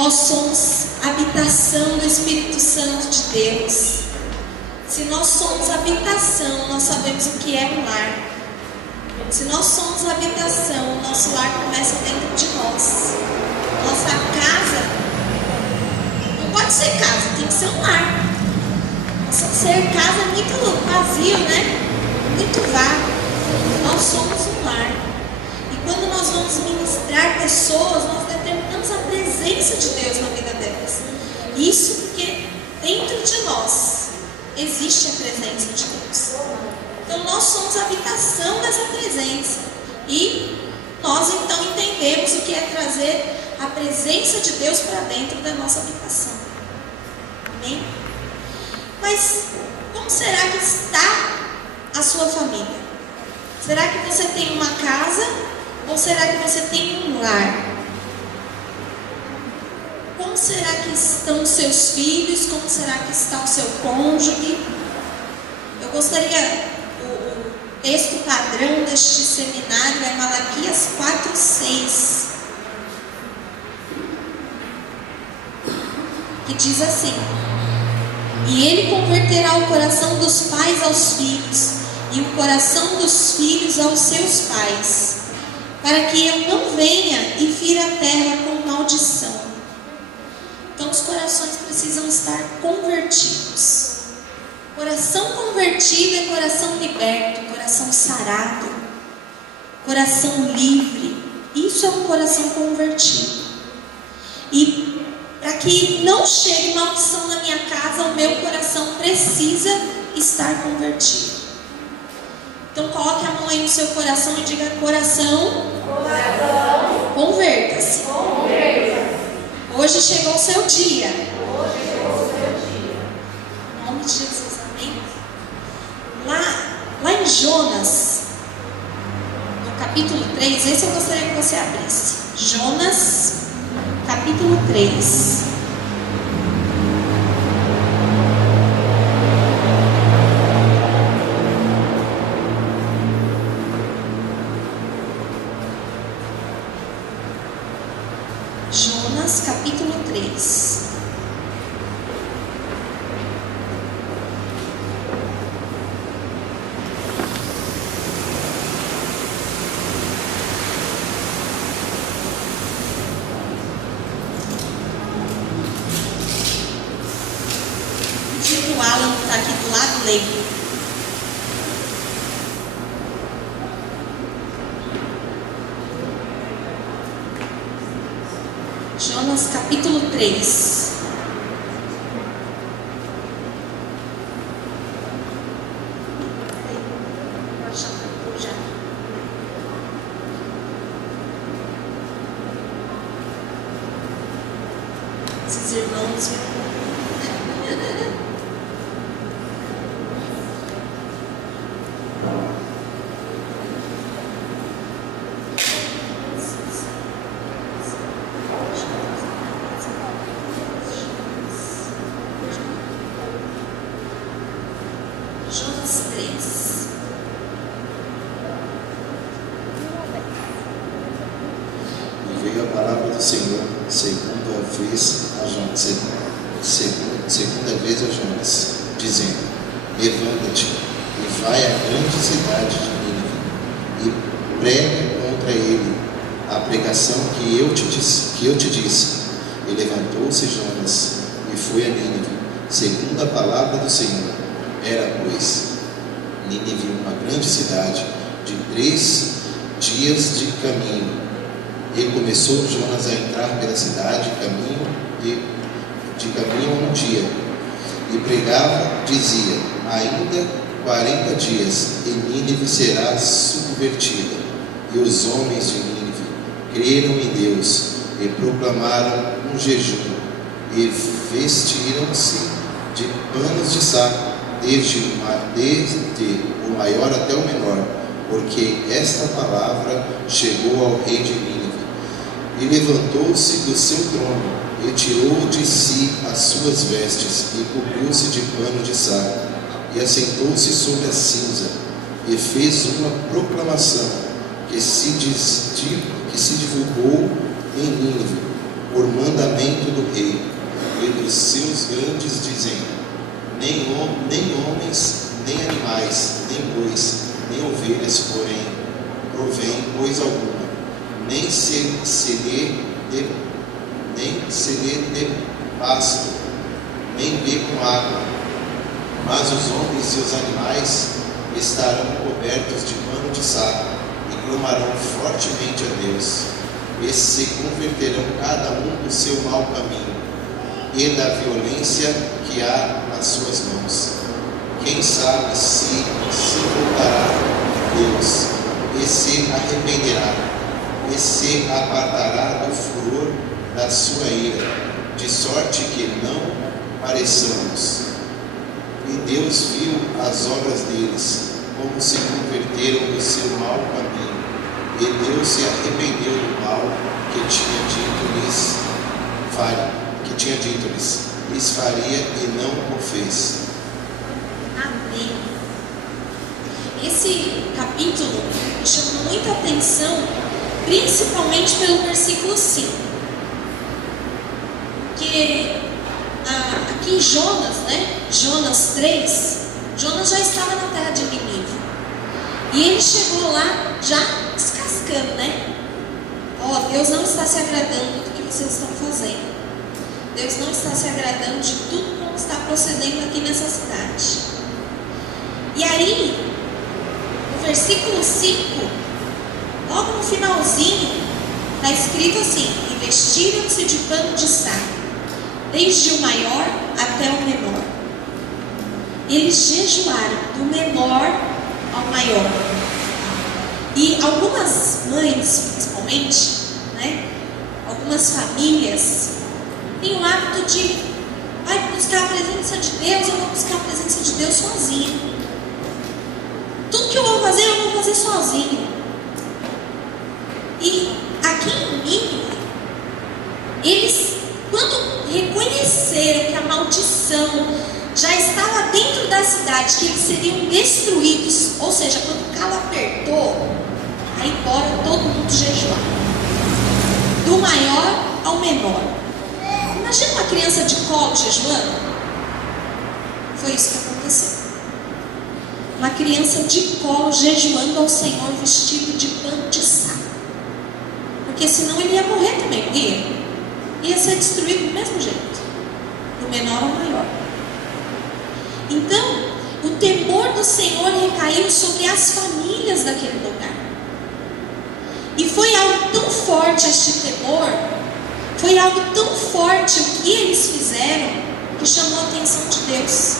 nós somos habitação do Espírito Santo de Deus. Se nós somos habitação, nós sabemos o que é um lar. Se nós somos habitação, o nosso lar começa dentro de nós. Nossa casa não pode ser casa, tem que ser um lar. Ser casa é muito vazio, né? Muito vago. Nós somos um lar. E quando nós vamos ministrar pessoas, nós determinamos a presença de Deus na vida delas. Isso porque dentro de nós existe a presença de Deus. Então nós somos a habitação dessa presença. E nós então entendemos o que é trazer a presença de Deus para dentro da nossa habitação. Amém? Mas como será que está a sua família? Será que você tem uma casa ou será que você tem um lar? Como será que estão os seus filhos? Como será que está o seu cônjuge? Eu gostaria, o texto padrão deste seminário é Malaquias 4:6, que diz assim: e ele converterá o coração dos pais aos filhos, e o coração dos filhos aos seus pais, para que eu não venha e fira a terra com maldição. Então os corações precisam estar convertidos. Coração convertido é coração liberto, coração sarado, coração livre. Isso é um coração convertido. E para que não chegue maldição na minha casa, o meu coração precisa estar convertido. Então coloque a mão aí no seu coração e diga: coração, converta-se. Hoje chegou o seu dia. Em nome de Jesus, amém? Lá em Jonas, no capítulo 3, esse eu gostaria que você abrisse. Jonas, capítulo 3. Jonas, capítulo 3. O Alan está aqui do lado, leio. Jonas capítulo 3. Esses irmãos. Jonas 3. E veio a palavra do Senhor segunda vez a Jonas, dizendo: levanta-te e vai à grande cidade de Nínive e prega contra ele a pregação que eu te disse. E levantou-se Jonas e foi a Nínive, segundo a palavra do Senhor. Era, pois, Nínive uma grande cidade de 3 dias de caminho. E começou Jonas a entrar pela cidade de caminho um dia, e pregava, dizia: ainda 40 dias, e Nínive será subvertida. E os homens de Nínive creram em Deus, e proclamaram um jejum, e vestiram-se de panos de saco, desde o maior até o menor, porque esta palavra chegou ao rei de Nínive. E levantou-se do seu trono, e tirou de si as suas vestes, e cobriu-se de pano de saco, e assentou-se sobre a cinza, e fez uma proclamação que se divulgou em Nínive, por mandamento do do rei e dos seus grandes, dizendo: nem homens, nem animais, nem bois, nem ovelhas, porém, provém coisa alguma, nem se lhe dê pasto, nem bebam água, mas os homens e os animais estarão cobertos de pano de saco e clamarão fortemente a Deus, e se converterão cada um do seu mau caminho e da violência que há nas suas mãos. Quem sabe se voltará a Deus e se arrependerá e se apartará do furor da sua ira, de sorte que não pareçamos. E Deus viu as obras deles, como se converteram do seu mau caminho, e Deus se arrependeu do mal que tinha dito-lhes lhes faria, e não o fez. Amém. Esse capítulo me chamou muita atenção, principalmente pelo versículo 5. Porque aqui em Jonas, Jonas 3, Jonas já estava na terra de Nínive. E ele chegou lá já descascando, Deus não está se agradando do que vocês estão fazendo. Deus não está se agradando de tudo como está procedendo aqui nessa cidade. E aí, no versículo 5, logo no finalzinho, está escrito assim: e vestiram-se de pano de saco, desde o maior até o menor. Eles jejuaram do menor ao maior. E algumas mães, principalmente, algumas famílias, têm o hábito de buscar a presença de Deus. Eu vou buscar a presença de Deus sozinha. Tudo que eu vou fazer sozinho. E aqui em Nínive, eles, quando reconheceram que a maldição já estava dentro da cidade, que eles seriam destruídos, ou seja, quando o calo apertou, aí bora todo mundo jejuar, do maior ao menor. Imagina uma criança de colo jejuando. Foi isso que aconteceu. Uma criança de colo jejuando ao Senhor, vestido de pano de saco. Porque senão ele ia morrer também, ia ser destruído do mesmo jeito, do menor ao maior. Então, o temor do Senhor recaiu sobre as famílias daquele lugar. E foi algo tão forte este temor, foi algo tão forte o que eles fizeram, que chamou a atenção de Deus.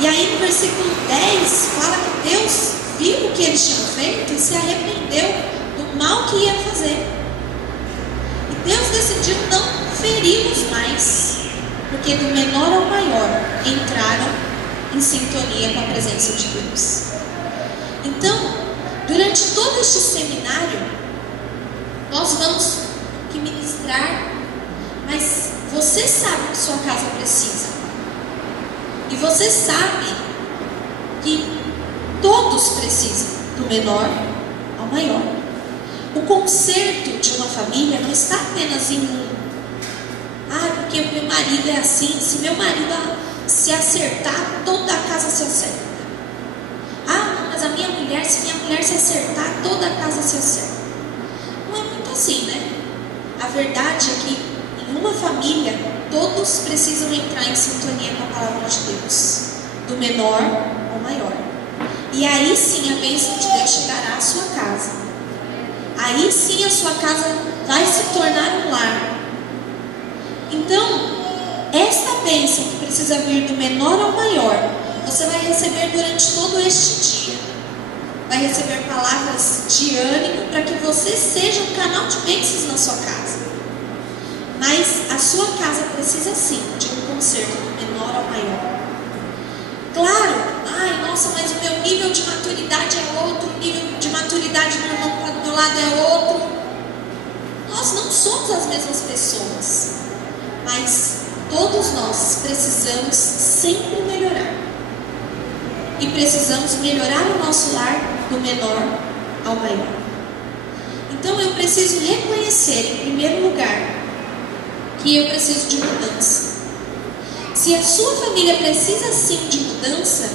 E aí no versículo 10 fala que Deus viu o que eles tinham feito e se arrependeu do mal que ia fazer. E Deus decidiu não feri-los mais, porque do menor ao maior entraram em sintonia com a presença de Deus. Então, durante todo este seminário, nós vamos ministrar, mas você sabe que sua casa precisa. E você sabe que todos precisam, do menor ao maior. O conserto de uma família não está apenas em porque o meu marido é assim, se meu marido se acertar, toda a casa se acerta. Mas a minha mulher, se minha mulher se acertar, toda a casa se acerta. Não é muito assim, A verdade é que em uma família, todos precisam entrar em sintonia com a palavra de Deus, do menor ao maior. E aí sim a bênção de Deus chegará à sua casa. Aí sim a sua casa vai se tornar um lar. Então, esta bênção que precisa vir do menor ao maior, você vai receber durante todo este dia. Vai receber palavras de ânimo para que você seja um canal de bênçãos na sua casa. Mas a sua casa precisa sim de um conserto do menor ao maior. Claro, mas o meu nível de maturidade é outro, o nível de maturidade do irmão que está do meu lado é outro. Nós não somos as mesmas pessoas, mas todos nós precisamos sempre melhorar. E precisamos melhorar o nosso lar do menor ao maior. Então eu preciso reconhecer, em primeiro lugar, que eu preciso de mudança. Se a sua família precisa sim de mudança,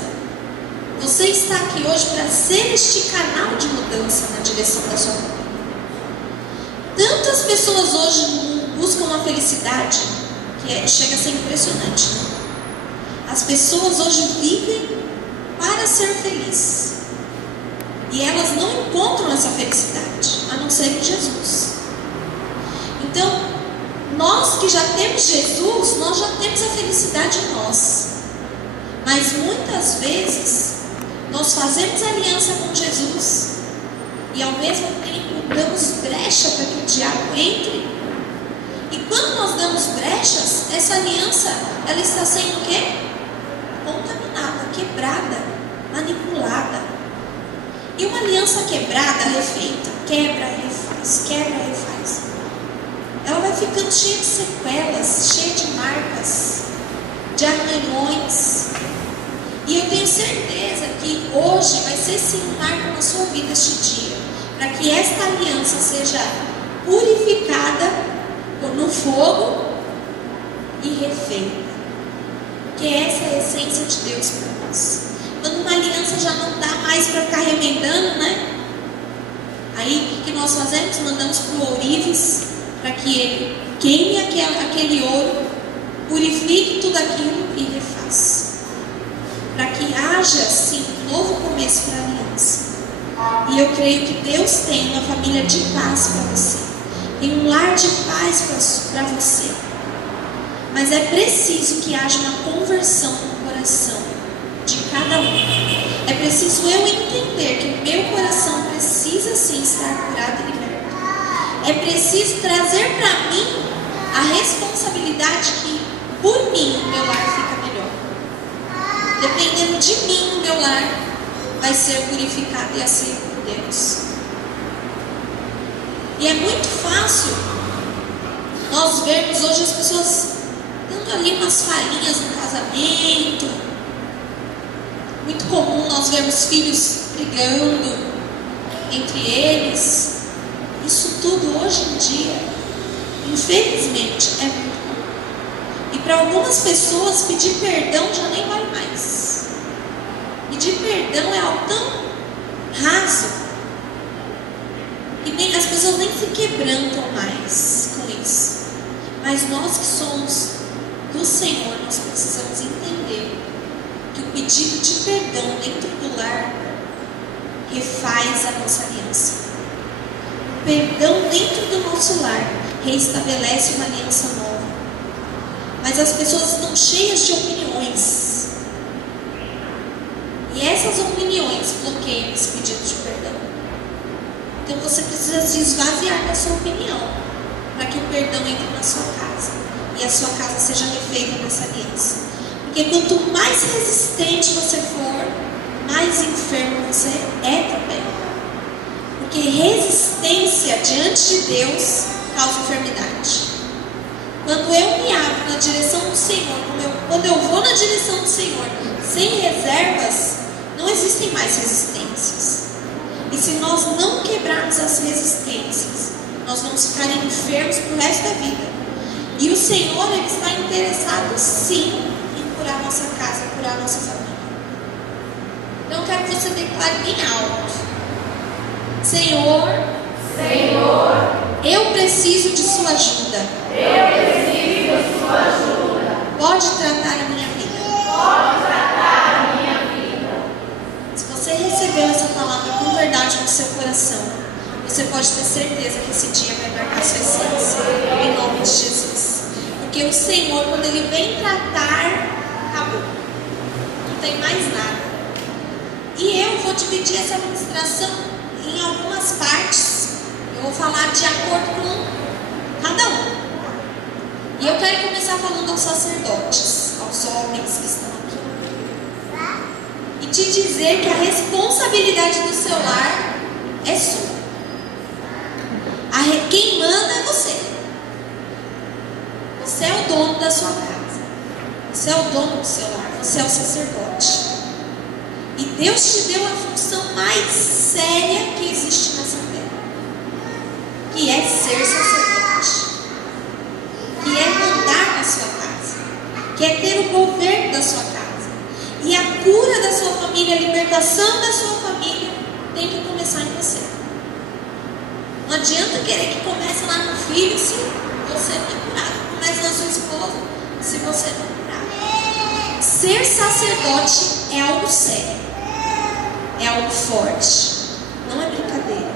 você está aqui hoje para ser este canal de mudança na direção da sua família. Tantas pessoas hoje buscam uma felicidade que chega a ser impressionante, né? As pessoas hoje vivem para ser felizes e elas não encontram essa felicidade, a não ser em Jesus. Então, nós que já temos Jesus, nós já temos a felicidade em nós. Mas muitas vezes, nós fazemos aliança com Jesus e ao mesmo tempo damos brecha para que o diabo entre. E quando nós damos brechas, essa aliança, ela está sendo o quê? Contaminada, quebrada, manipulada. E uma aliança quebrada, refeita, quebra, refaz, quebra, refaz. Ela vai ficando cheia de sequelas, cheia de marcas, de arranhões. E eu tenho certeza que hoje vai ser sim um marco na sua vida este dia, para que esta aliança seja purificada no fogo e refeita. Porque essa é a essência de Deus para nós. Quando uma aliança já não dá mais para ficar remendando, né? Aí o que nós fazemos? Mandamos para o ourives, para que ele queime aquele ouro, purifique tudo aquilo e refaz. Para que haja, sim, um novo começo para a aliança. E eu creio que Deus tem uma família de paz para você. Tem um lar de paz para você. Mas é preciso que haja uma conversão no coração de cada um. É preciso eu entender que o meu coração precisa sim estar curado e liberto. É preciso trazer para mim a responsabilidade que, por mim, o meu lar fica melhor. Dependendo de mim, o meu lar vai ser purificado e aceito por Deus. E é muito fácil nós vermos hoje as pessoas dando ali umas falhinhas no casamento. Muito comum nós vermos filhos brigando entre eles. Isso tudo hoje em dia, infelizmente, é muito comum. E para algumas pessoas pedir perdão já nem vale mais. Pedir perdão é algo tão raso que as pessoas nem se quebrantam mais com isso. Mas nós que somos do Senhor, nós precisamos entender que o pedido de perdão dentro do lar refaz a nossa aliança. O perdão dentro do nosso lar reestabelece uma aliança nova. Mas as pessoas estão cheias de opiniões. E essas opiniões bloqueiam esse pedido de perdão. Então você precisa se esvaziar da sua opinião, para que o perdão entre na sua casa e a sua casa seja refeita nessa aliança. Porque quanto mais resistente você for, mais enfermo você é também. Porque resistência diante de Deus causa enfermidade. Quando eu me abro na direção do Senhor, quando eu vou na direção do Senhor, sem reservas, não existem mais resistências. E se nós não quebrarmos as resistências, nós vamos ficar enfermos pro resto da vida. E o Senhor, Ele está interessado sim em curar a nossa casa, curar a nossa família. Então eu quero que você declare bem alto: Senhor, eu preciso de sua ajuda. Pode tratar a minha vida. Se você recebeu essa palavra com verdade no seu coração, você pode ter certeza que esse dia vai marcar sua essência, em nome de Jesus. Porque o Senhor, quando Ele vem tratar, acabou. Não tem mais nada. E eu vou dividir essa ministração em algumas partes. Eu vou falar de acordo com cada um. E eu quero começar falando aos sacerdotes, aos homens que estão aqui. E te dizer que a responsabilidade do seu lar é sua. Quem manda é você. Você é o dono da sua casa. Você é o dono do seu lar. Você é o sacerdote. E Deus te deu a função mais séria que existe nessa terra, que é ser sacerdote, que é que é ter o governo da sua casa. E a cura da sua família, a libertação da sua família tem que começar em você. Não adianta querer que comece lá no filho se você não é curado. Comece na sua esposa se você não é curado. Ser sacerdote é algo sério. É algo forte. Não é brincadeira.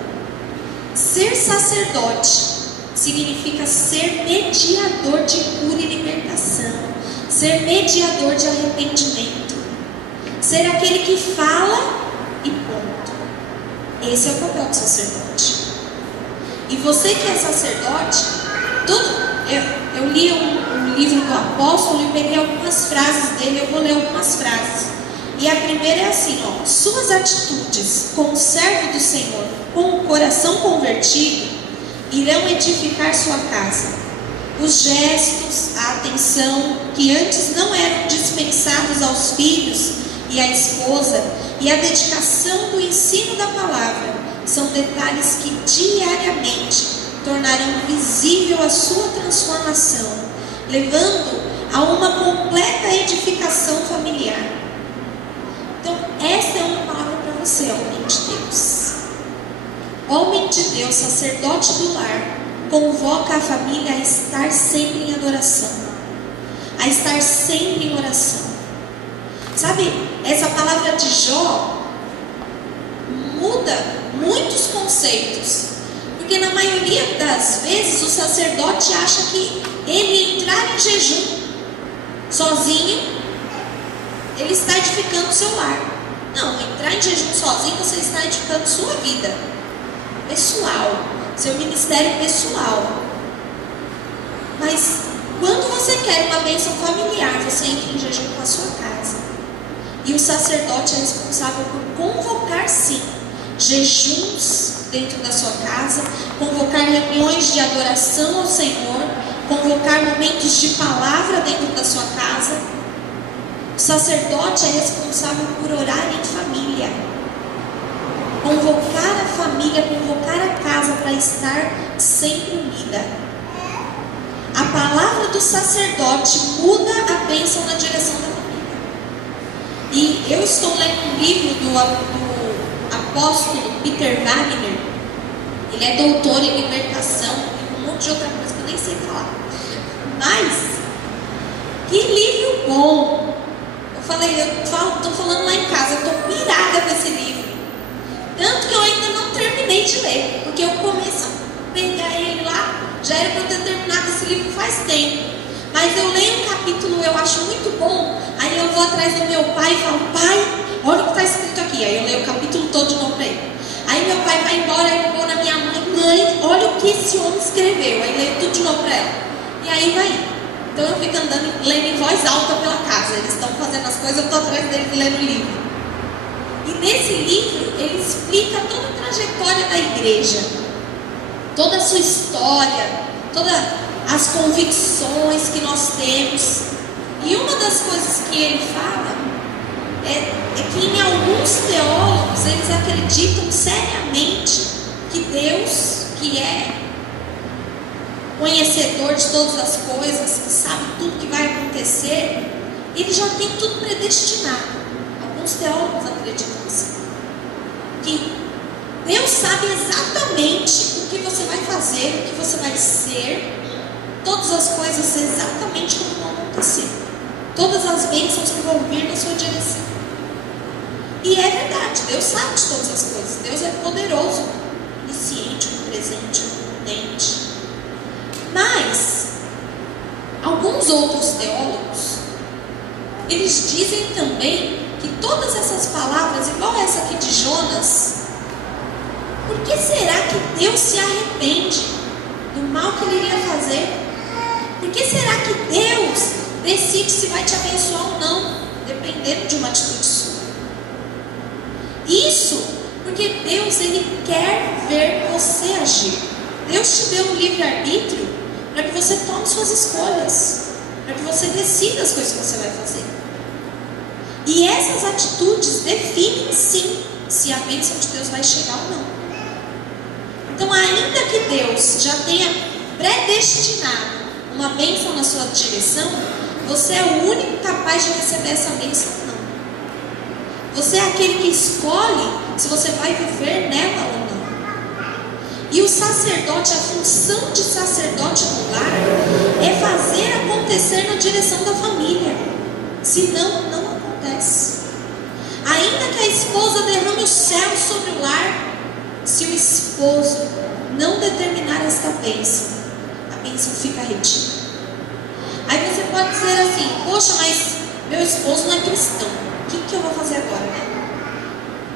Ser sacerdote significa ser mediador de cura e libertação. Ser mediador de arrependimento. Ser aquele que fala e ponto. Esse é o papel do sacerdote. E você que é sacerdote, eu li um livro do apóstolo e peguei algumas frases dele, eu vou ler algumas frases. E a primeira é assim, ó: suas atitudes como servo do Senhor, com o coração convertido, irão edificar sua casa. Os gestos, a atenção, que antes não eram dispensados aos filhos e à esposa, e a dedicação do ensino da palavra, são detalhes que diariamente tornarão visível a sua transformação, levando a uma completa edificação familiar. Então, esta é uma palavra para você, homem de Deus. Homem de Deus, sacerdote do lar, convoca a família a estar sempre em adoração, a estar sempre em oração. Sabe, essa palavra de Jó muda muitos conceitos, porque na maioria das vezes o sacerdote acha que ele entrar em jejum sozinho, ele está edificando o seu lar. Não, entrar em jejum sozinho, você está edificando sua vida pessoal, seu ministério pessoal. Mas quando você quer uma bênção familiar, você entra em jejum com a sua casa. E o sacerdote é responsável por convocar, sim, jejuns dentro da sua casa, convocar reuniões de adoração ao Senhor, convocar momentos de palavra dentro da sua casa. O sacerdote é responsável por orar em família, convocar a família, convocar a casa para estar sempre unida. A palavra do sacerdote muda a bênção na direção da família. E eu estou lendo um livro do apóstolo Peter Wagner. Ele é doutor em libertação e um monte de outra coisa que eu nem sei falar. Mas, que livro bom! Estou falando lá em casa, eu estou pirada com esse livro. Tanto que eu ainda não terminei de ler, porque eu começo a pegar ele lá, já era para eu ter terminado esse livro faz tempo. Mas eu leio um capítulo, eu acho muito bom, aí eu vou atrás do meu pai e falo: pai, olha o que está escrito aqui. Aí eu leio o capítulo todo de novo para ele. Aí meu pai vai embora, aí eu vou na minha mãe: olha o que esse homem escreveu. Aí leio tudo de novo para ela. E aí vai indo. Então eu fico andando, lendo em voz alta pela casa. Eles estão fazendo as coisas, eu estou atrás deles lendo o livro. E nesse livro ele explica toda a trajetória da igreja, toda a sua história, todas as convicções que nós temos. E uma das coisas que ele fala é que em alguns teólogos eles acreditam seriamente que Deus, que é conhecedor de todas as coisas, que sabe tudo que vai acontecer, ele já tem tudo predestinado. Alguns teólogos acreditam assim, que Deus sabe exatamente o que você vai fazer, o que você vai ser, todas as coisas exatamente como vão acontecer, todas as bênçãos que vão vir na sua direção. E é verdade, Deus sabe de todas as coisas. Deus é poderoso, onisciente, onipresente, onipotente. Mas alguns outros teólogos, eles dizem também que todas essas palavras, igual essa aqui de Jonas, por que será que Deus se arrepende do mal que ele iria fazer? Por que será que Deus decide se vai te abençoar ou não, dependendo de uma atitude sua? Isso porque Deus, ele quer ver você agir. Deus te deu um livre-arbítrio para que você tome suas escolhas, para que você decida as coisas que você vai fazer. E essas atitudes definem sim se a bênção de Deus vai chegar ou não. Então, ainda que Deus já tenha predestinado uma bênção na sua direção, Você é o único capaz de receber essa bênção? Não. Você é aquele que escolhe se você vai viver nela ou não. E o sacerdote, a função de sacerdote no lar é fazer acontecer na direção da família. Senão, não acontece. Ainda que a esposa derrame o céu sobre o lar, se o esposo não determinar esta bênção, a bênção fica retida. Aí você pode dizer assim: poxa, mas meu esposo não é cristão, o que eu vou fazer agora, né?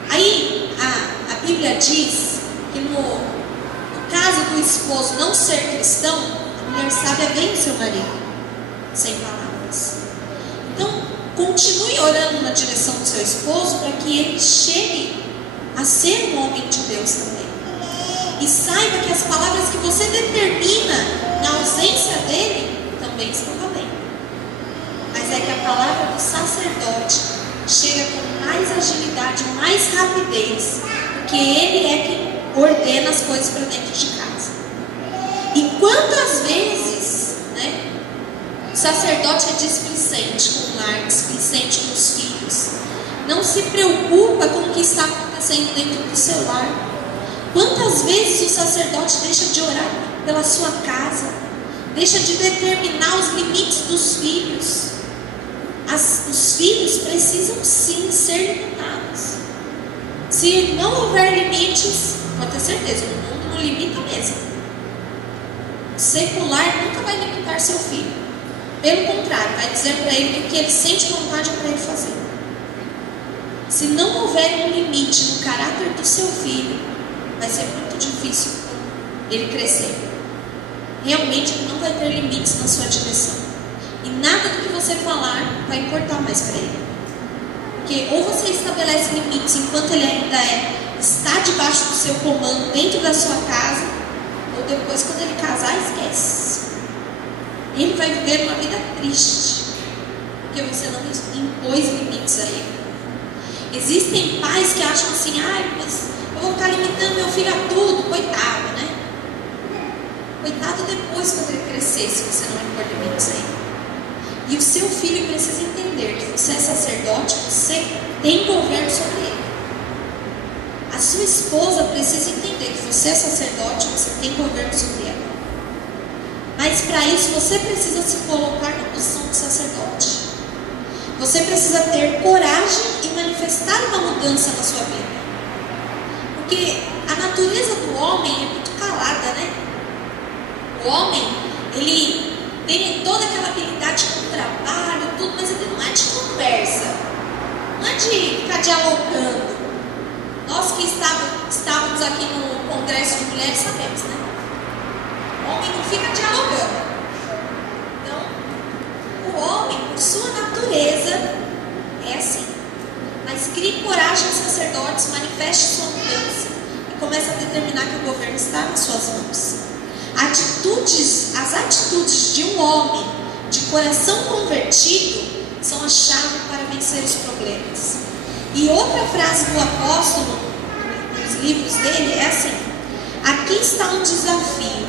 Aí a Bíblia diz que no caso do esposo não ser cristão, a mulher sábia vence o marido, sem palavras. Então, continue orando na direção do seu esposo para que ele chegue a ser um homem de Deus também. E saiba que as palavras que você determina na ausência dele também estão valendo. Mas é que a palavra do sacerdote chega com mais agilidade, mais rapidez, porque ele é quem ordena as coisas para dentro de casa. E quantas vezes, né, o sacerdote é displicente com o lar, displicente com os filhos, não se preocupa com o que está acontecendo dentro do seu lar. Quantas vezes o sacerdote deixa de orar pela sua casa, deixa de determinar os limites dos filhos. Os filhos precisam sim ser limitados. Se não houver limites, pode ter certeza, o mundo não limita mesmo. Secular nunca vai limitar seu filho. Pelo contrário, vai dizer para ele que o que ele sente vontade é para ele fazer. Se não houver um limite no caráter do seu filho, vai ser muito difícil ele crescer. Realmente ele não vai ter limites na sua direção. E nada do que você falar vai importar mais para ele. Porque ou você estabelece limites enquanto ele ainda está debaixo do seu comando dentro da sua casa, ou depois quando ele casar, esquece. Ele vai viver uma vida triste, porque você não impôs limites a ele. Existem pais que acham assim: mas eu vou ficar limitando meu filho a tudo. Coitado, né? Coitado depois quando ele crescer, se você não impor limites a ele. E o seu filho precisa entender que você é sacerdote, você tem governo sobre ele. A sua esposa precisa entender que você é sacerdote, você tem governo sobre ela. Mas para isso você precisa se colocar na posição de sacerdote. Você precisa ter coragem e manifestar uma mudança na sua vida. Porque a natureza do homem é muito calada, né? O homem, ele tem toda aquela habilidade com o trabalho, tudo, mas ele não é de conversa. Não é de ficar dialogando. Nós que estávamos aqui no Congresso de Mulheres sabemos, né? O homem não fica dialogando. Então, o homem, por sua natureza, é assim. Mas crie coragem aos sacerdotes, manifeste sua mudança e comece a determinar que o governo está nas suas mãos. As atitudes de um homem de coração convertido são a chave para vencer os problemas. E outra frase do apóstolo, nos livros dele, é assim: aqui está um desafio.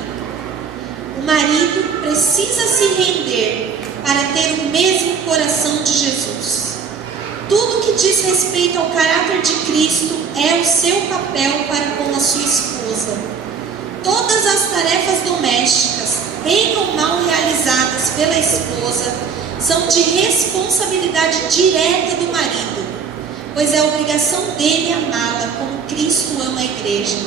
O marido precisa se render para ter o mesmo coração de Jesus. Tudo que diz respeito ao caráter de Cristo é o seu papel para com a sua esposa. Todas as tarefas domésticas, bem ou mal realizadas pela esposa, são de responsabilidade direta do marido, pois é a obrigação dele amá-la como Cristo ama a igreja.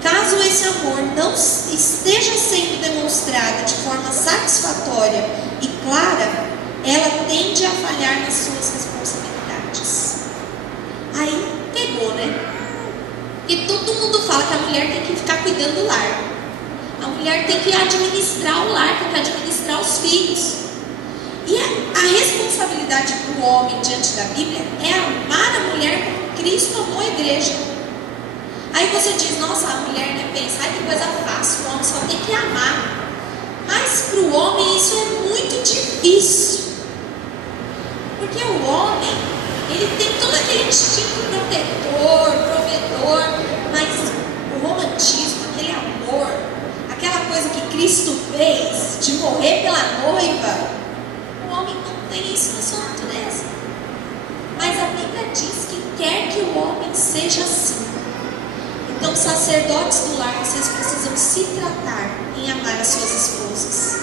Caso esse amor não esteja sendo demonstrado de forma satisfatória e clara, ela tende a falhar nas suas responsabilidades. Aí pegou, né? E todo mundo fala que a mulher tem que ficar cuidando do lar. A mulher tem que administrar o lar, tem que administrar os filhos. E a responsabilidade do homem diante da Bíblia é amar a mulher como Cristo amou a igreja. Aí você diz: nossa, a mulher, né, pensa, que coisa fácil, o homem só tem que amar. Mas para o homem isso é muito difícil. Porque o homem, ele tem todo aquele instinto protetor, provedor, mas o romantismo, aquele amor, aquela coisa que Cristo fez de morrer pela noiva, o homem seja assim. Então, sacerdotes do lar, vocês precisam se tratar em amar as suas esposas.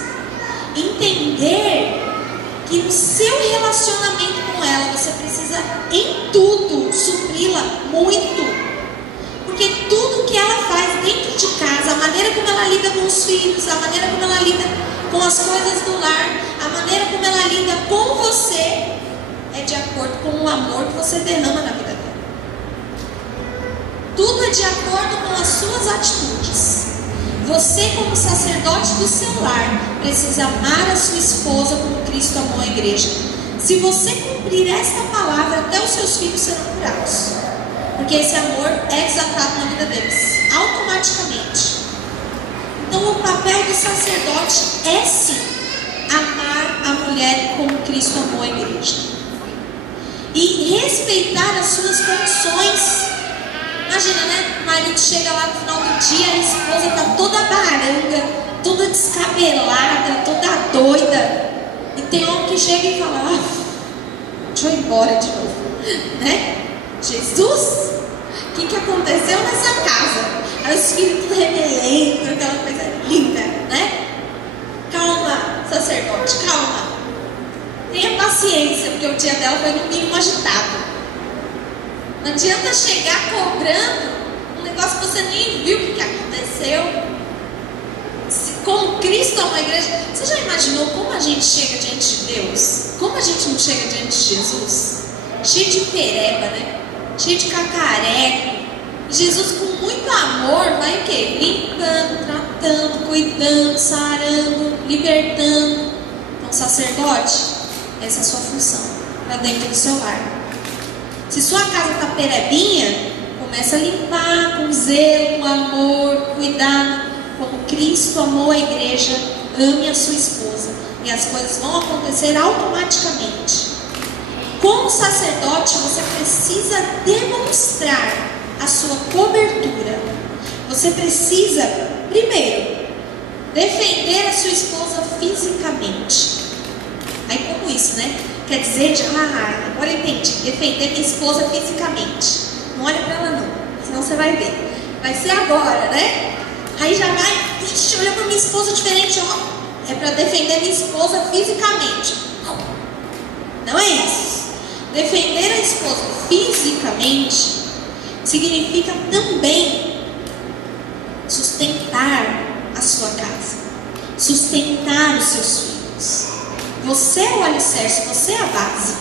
Entender que no seu relacionamento com ela, você precisa em tudo supri-la muito. Porque tudo que ela faz dentro de casa, a maneira como ela lida com os filhos, a maneira como ela lida com as coisas do lar, a maneira como ela lida com você, é de acordo com o amor que você derrama na vida dela. Tudo é de acordo com as suas atitudes. Você, como sacerdote do seu lar, precisa amar a sua esposa como Cristo amou a igreja. Se você cumprir esta palavra, até os seus filhos serão curados. Porque esse amor é desatado na vida deles, automaticamente. Então o papel do sacerdote é sim, amar a mulher como Cristo amou a igreja. E respeitar as suas funções. Imagina, né? O marido chega lá no final do dia, a esposa está toda baranga, toda descabelada, toda doida. E tem homem que chega e fala, deixa eu ir embora de novo, né? Jesus, o que aconteceu nessa casa? Aí os filhos tudo remelento, aquela coisa linda, né? Calma, sacerdote, calma. Tenha paciência, porque o dia dela foi no mínimo agitado. Não adianta chegar cobrando um negócio que você nem viu o que aconteceu. Como Cristo é uma igreja. Você já imaginou como a gente chega diante de Deus? Como a gente não chega diante de Jesus? Cheio de pereba, né? Cheio de cacareco. Jesus, com muito amor, vai o quê? Limpando, tratando, cuidando, sarando, libertando. Então, sacerdote, essa é a sua função para dentro do seu lar. Se sua casa está perebinha, começa a limpar com zelo, com amor, cuidado, como Cristo amou a igreja. Ame a sua esposa e as coisas vão acontecer automaticamente. Como sacerdote, você precisa demonstrar a sua cobertura. Você precisa, primeiro, defender a sua esposa fisicamente. Aí como isso, né? Quer dizer, agora eu entendi, defender minha esposa fisicamente. Não olha pra ela não, senão você vai ver. Vai ser agora, né? Aí já vai, olha pra minha esposa diferente, ó. É pra defender minha esposa fisicamente. Não é isso. Defender a esposa fisicamente significa também sustentar a sua casa, sustentar os seus filhos. Você é o alicerce, você é a base,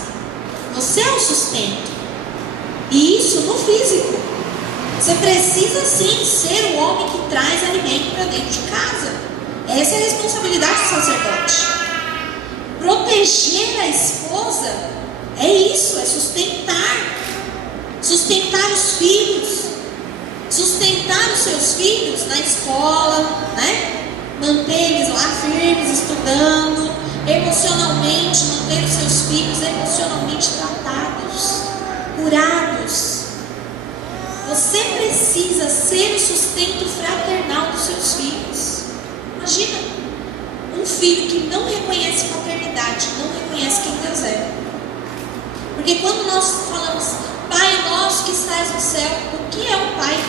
você é o sustento. E isso no físico. Você precisa sim ser o homem que traz alimento para dentro de casa. Essa é a responsabilidade do sacerdote. Proteger a esposa é isso, é sustentar. Sustentar os filhos. Sustentar os seus filhos na escola, né? Manter eles lá firmes, estudando. Emocionalmente, manter os seus filhos emocionalmente tratados, curados. Você precisa ser o sustento fraternal dos seus filhos. Imagina um filho que não reconhece paternidade, não reconhece quem Deus é. Porque quando nós falamos, Pai nosso que estás no céu, o que é um pai?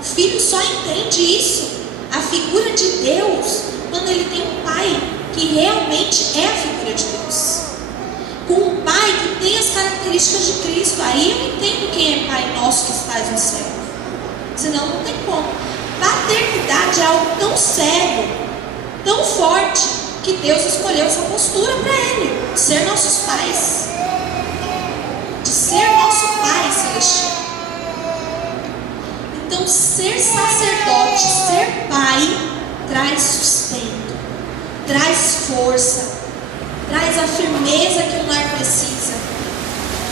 O filho só entende isso, a figura de Deus, quando ele tem um pai que realmente é a figura de Deus. Com um pai que tem as características de Cristo, aí eu entendo quem é Pai nosso que estás no céu. Senão não tem como. Paternidade é algo tão sério, tão forte, que Deus escolheu essa postura para Ele, de ser nossos pais, de ser nosso Pai celestial. Então, ser sacerdote, ser pai, traz sustento, traz força, traz a firmeza que o lar precisa.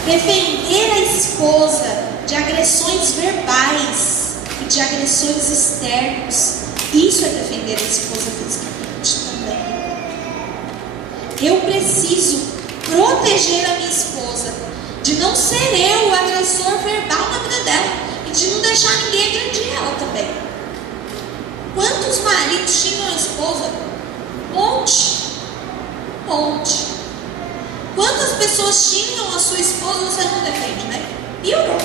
Defender a esposa de agressões verbais e de agressões externas, isso é defender a esposa fisicamente também. Eu preciso proteger a minha esposa de não ser eu o agressor verbal na vida dela e de não deixar ninguém agredir ela também. Quantos maridos xingam a esposa? Monte. Quantas pessoas xingam a sua esposa e você não defende, né? Piorou.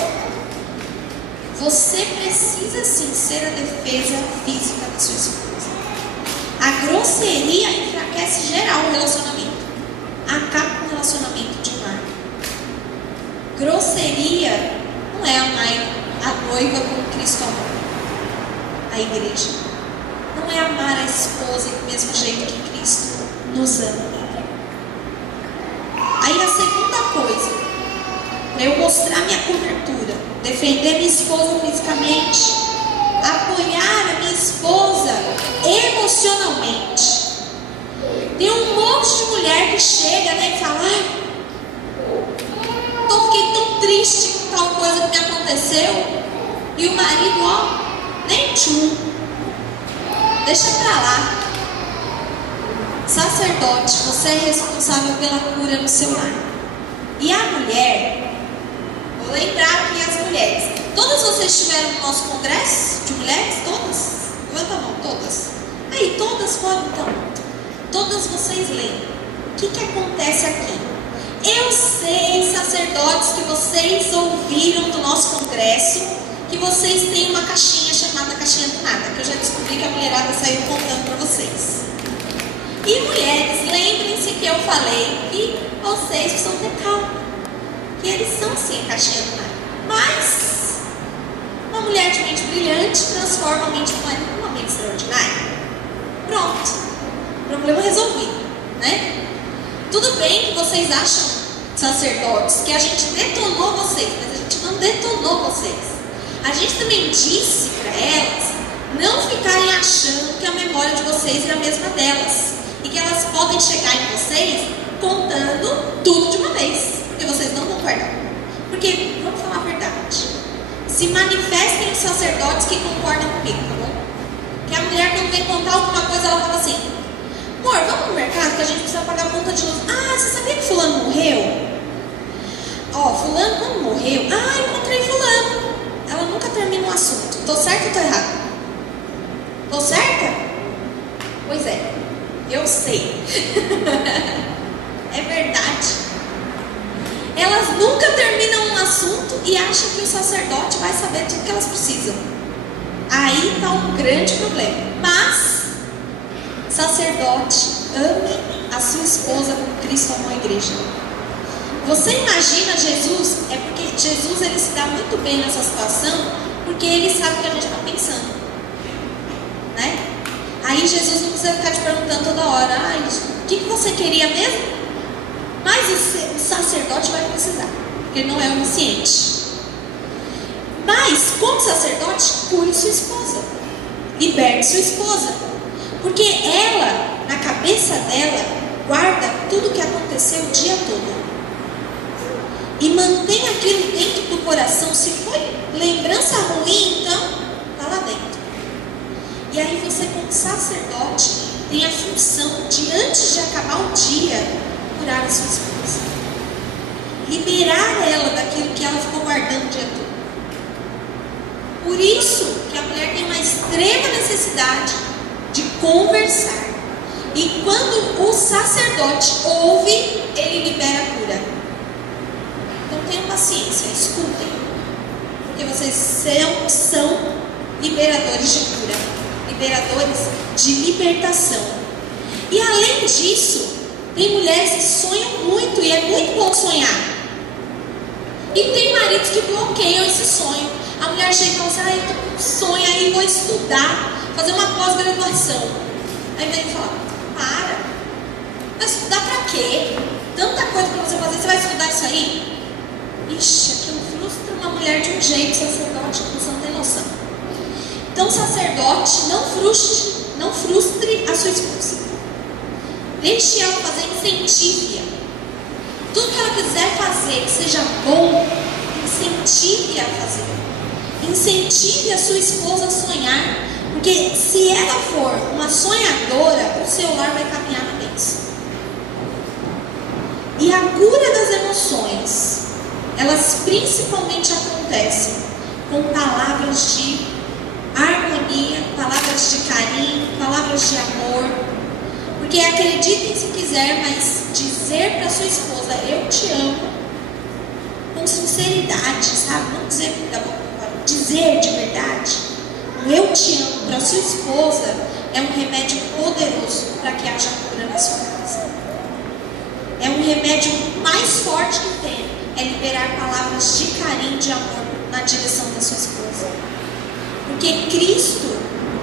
você precisa sim ser a defesa física da sua esposa. A grosseria enfraquece geral o relacionamento. Acaba com o relacionamento de mar. Grosseria não é amar a noiva como Cristo amou a igreja. Não é amar a esposa do mesmo jeito que Cristo nos ama. Aí a segunda coisa, para eu mostrar minha cobertura, defender minha esposa fisicamente, apoiar a minha esposa emocionalmente. Tem um monte de mulher que chega, né, e fala: fiquei tão triste com tal coisa que me aconteceu. E o marido, nem tchum, deixa pra lá. Sacerdote, você é responsável pela cura no seu lar. E a mulher, vou lembrar aqui as mulheres. Todas vocês estiveram no nosso congresso de mulheres? Todas? Levanta a mão, todas. Aí, todas foram então. Todas vocês lembram. O que acontece aqui? Eu sei, sacerdotes, que vocês ouviram do nosso congresso que vocês têm uma caixinha chamada caixinha do nada, que eu já descobri que a mulherada saiu contando para vocês. E mulheres, lembrem-se que eu falei que vocês precisam ter calma, que eles são sim a caixinha do nada. Mas uma mulher de mente brilhante transforma a mente do marido numa mente extraordinária. Pronto, problema resolvido, né? Tudo bem que vocês acham, sacerdotes, que a gente detonou vocês, mas a gente não detonou vocês. A gente também disse para elas não ficarem achando que a memória de vocês é a mesma delas e que elas podem chegar em vocês contando tudo de uma vez, porque vocês não vão guardar. Porque, vamos falar a verdade, se manifestem os sacerdotes que concordam comigo, tá bom? Que a mulher quando vem contar alguma coisa, ela fala assim: amor, vamos no mercado que a gente precisa pagar a conta de luz. Ah, você sabia que fulano morreu? Fulano quando morreu? Encontrei fulano. Ela nunca termina um assunto. Tô certa ou tô errada? Tô certa? Pois é, eu sei. É verdade. Elas nunca terminam um assunto e acham que o sacerdote vai saber tudo que elas precisam. Aí está um grande problema. Mas, sacerdote, ame a sua esposa como Cristo amou a igreja. Você imagina Jesus? É porque Jesus ele se dá muito bem nessa situação, porque ele sabe o que a gente está pensando, né? Aí Jesus não precisa ficar te perguntando toda hora: o que você queria mesmo? Mas o sacerdote vai precisar, porque ele não é onisciente. Mas, como sacerdote, cure sua esposa, liberte sua esposa, porque ela, na cabeça dela, guarda tudo o que aconteceu o dia todo e mantém aquilo dentro do coração. Se foi lembrança ruim, então está lá dentro. E aí você, como sacerdote, tem a função de, antes de acabar o dia, curar a sua esposa, liberar ela daquilo que ela ficou guardando o dia todo. Por isso que a mulher tem uma extrema necessidade de conversar. E quando o sacerdote ouve, ele libera a cura. Então tenham paciência, escutem, porque vocês são liberadores de cura, liberadores de libertação. E além disso, tem mulheres que sonham muito, e é muito bom sonhar. E tem maridos que bloqueiam esse sonho. A mulher chega e fala assim: eu tô com um sonho aí, vou estudar, fazer uma pós-graduação. Aí vem e fala: vai estudar pra quê? Tanta coisa pra você fazer, você vai estudar isso aí? Ixi, aquilo frustra uma mulher de um jeito, sacerdote, você não tem noção. Então, sacerdote, não frustre a sua esposa. Deixe ela fazer, incentive-a. Tudo que ela quiser fazer, que seja bom, incentive-a a fazer. Incentive a sua esposa a sonhar, porque se ela for uma sonhadora, o seu lar vai caminhar na bênção. E a cura das emoções, elas principalmente acontecem com palavras de harmonia, palavras de carinho, palavras de amor. Porque acreditem se quiser, mas dizer para sua esposa: eu te amo, com sinceridade, sabe? Não dizer da boca para o dizer de verdade, o eu te amo para sua esposa é um remédio poderoso para que haja cura na sua casa. É um remédio mais forte que tem, é liberar palavras de carinho, de amor na direção da sua esposa. Porque Cristo,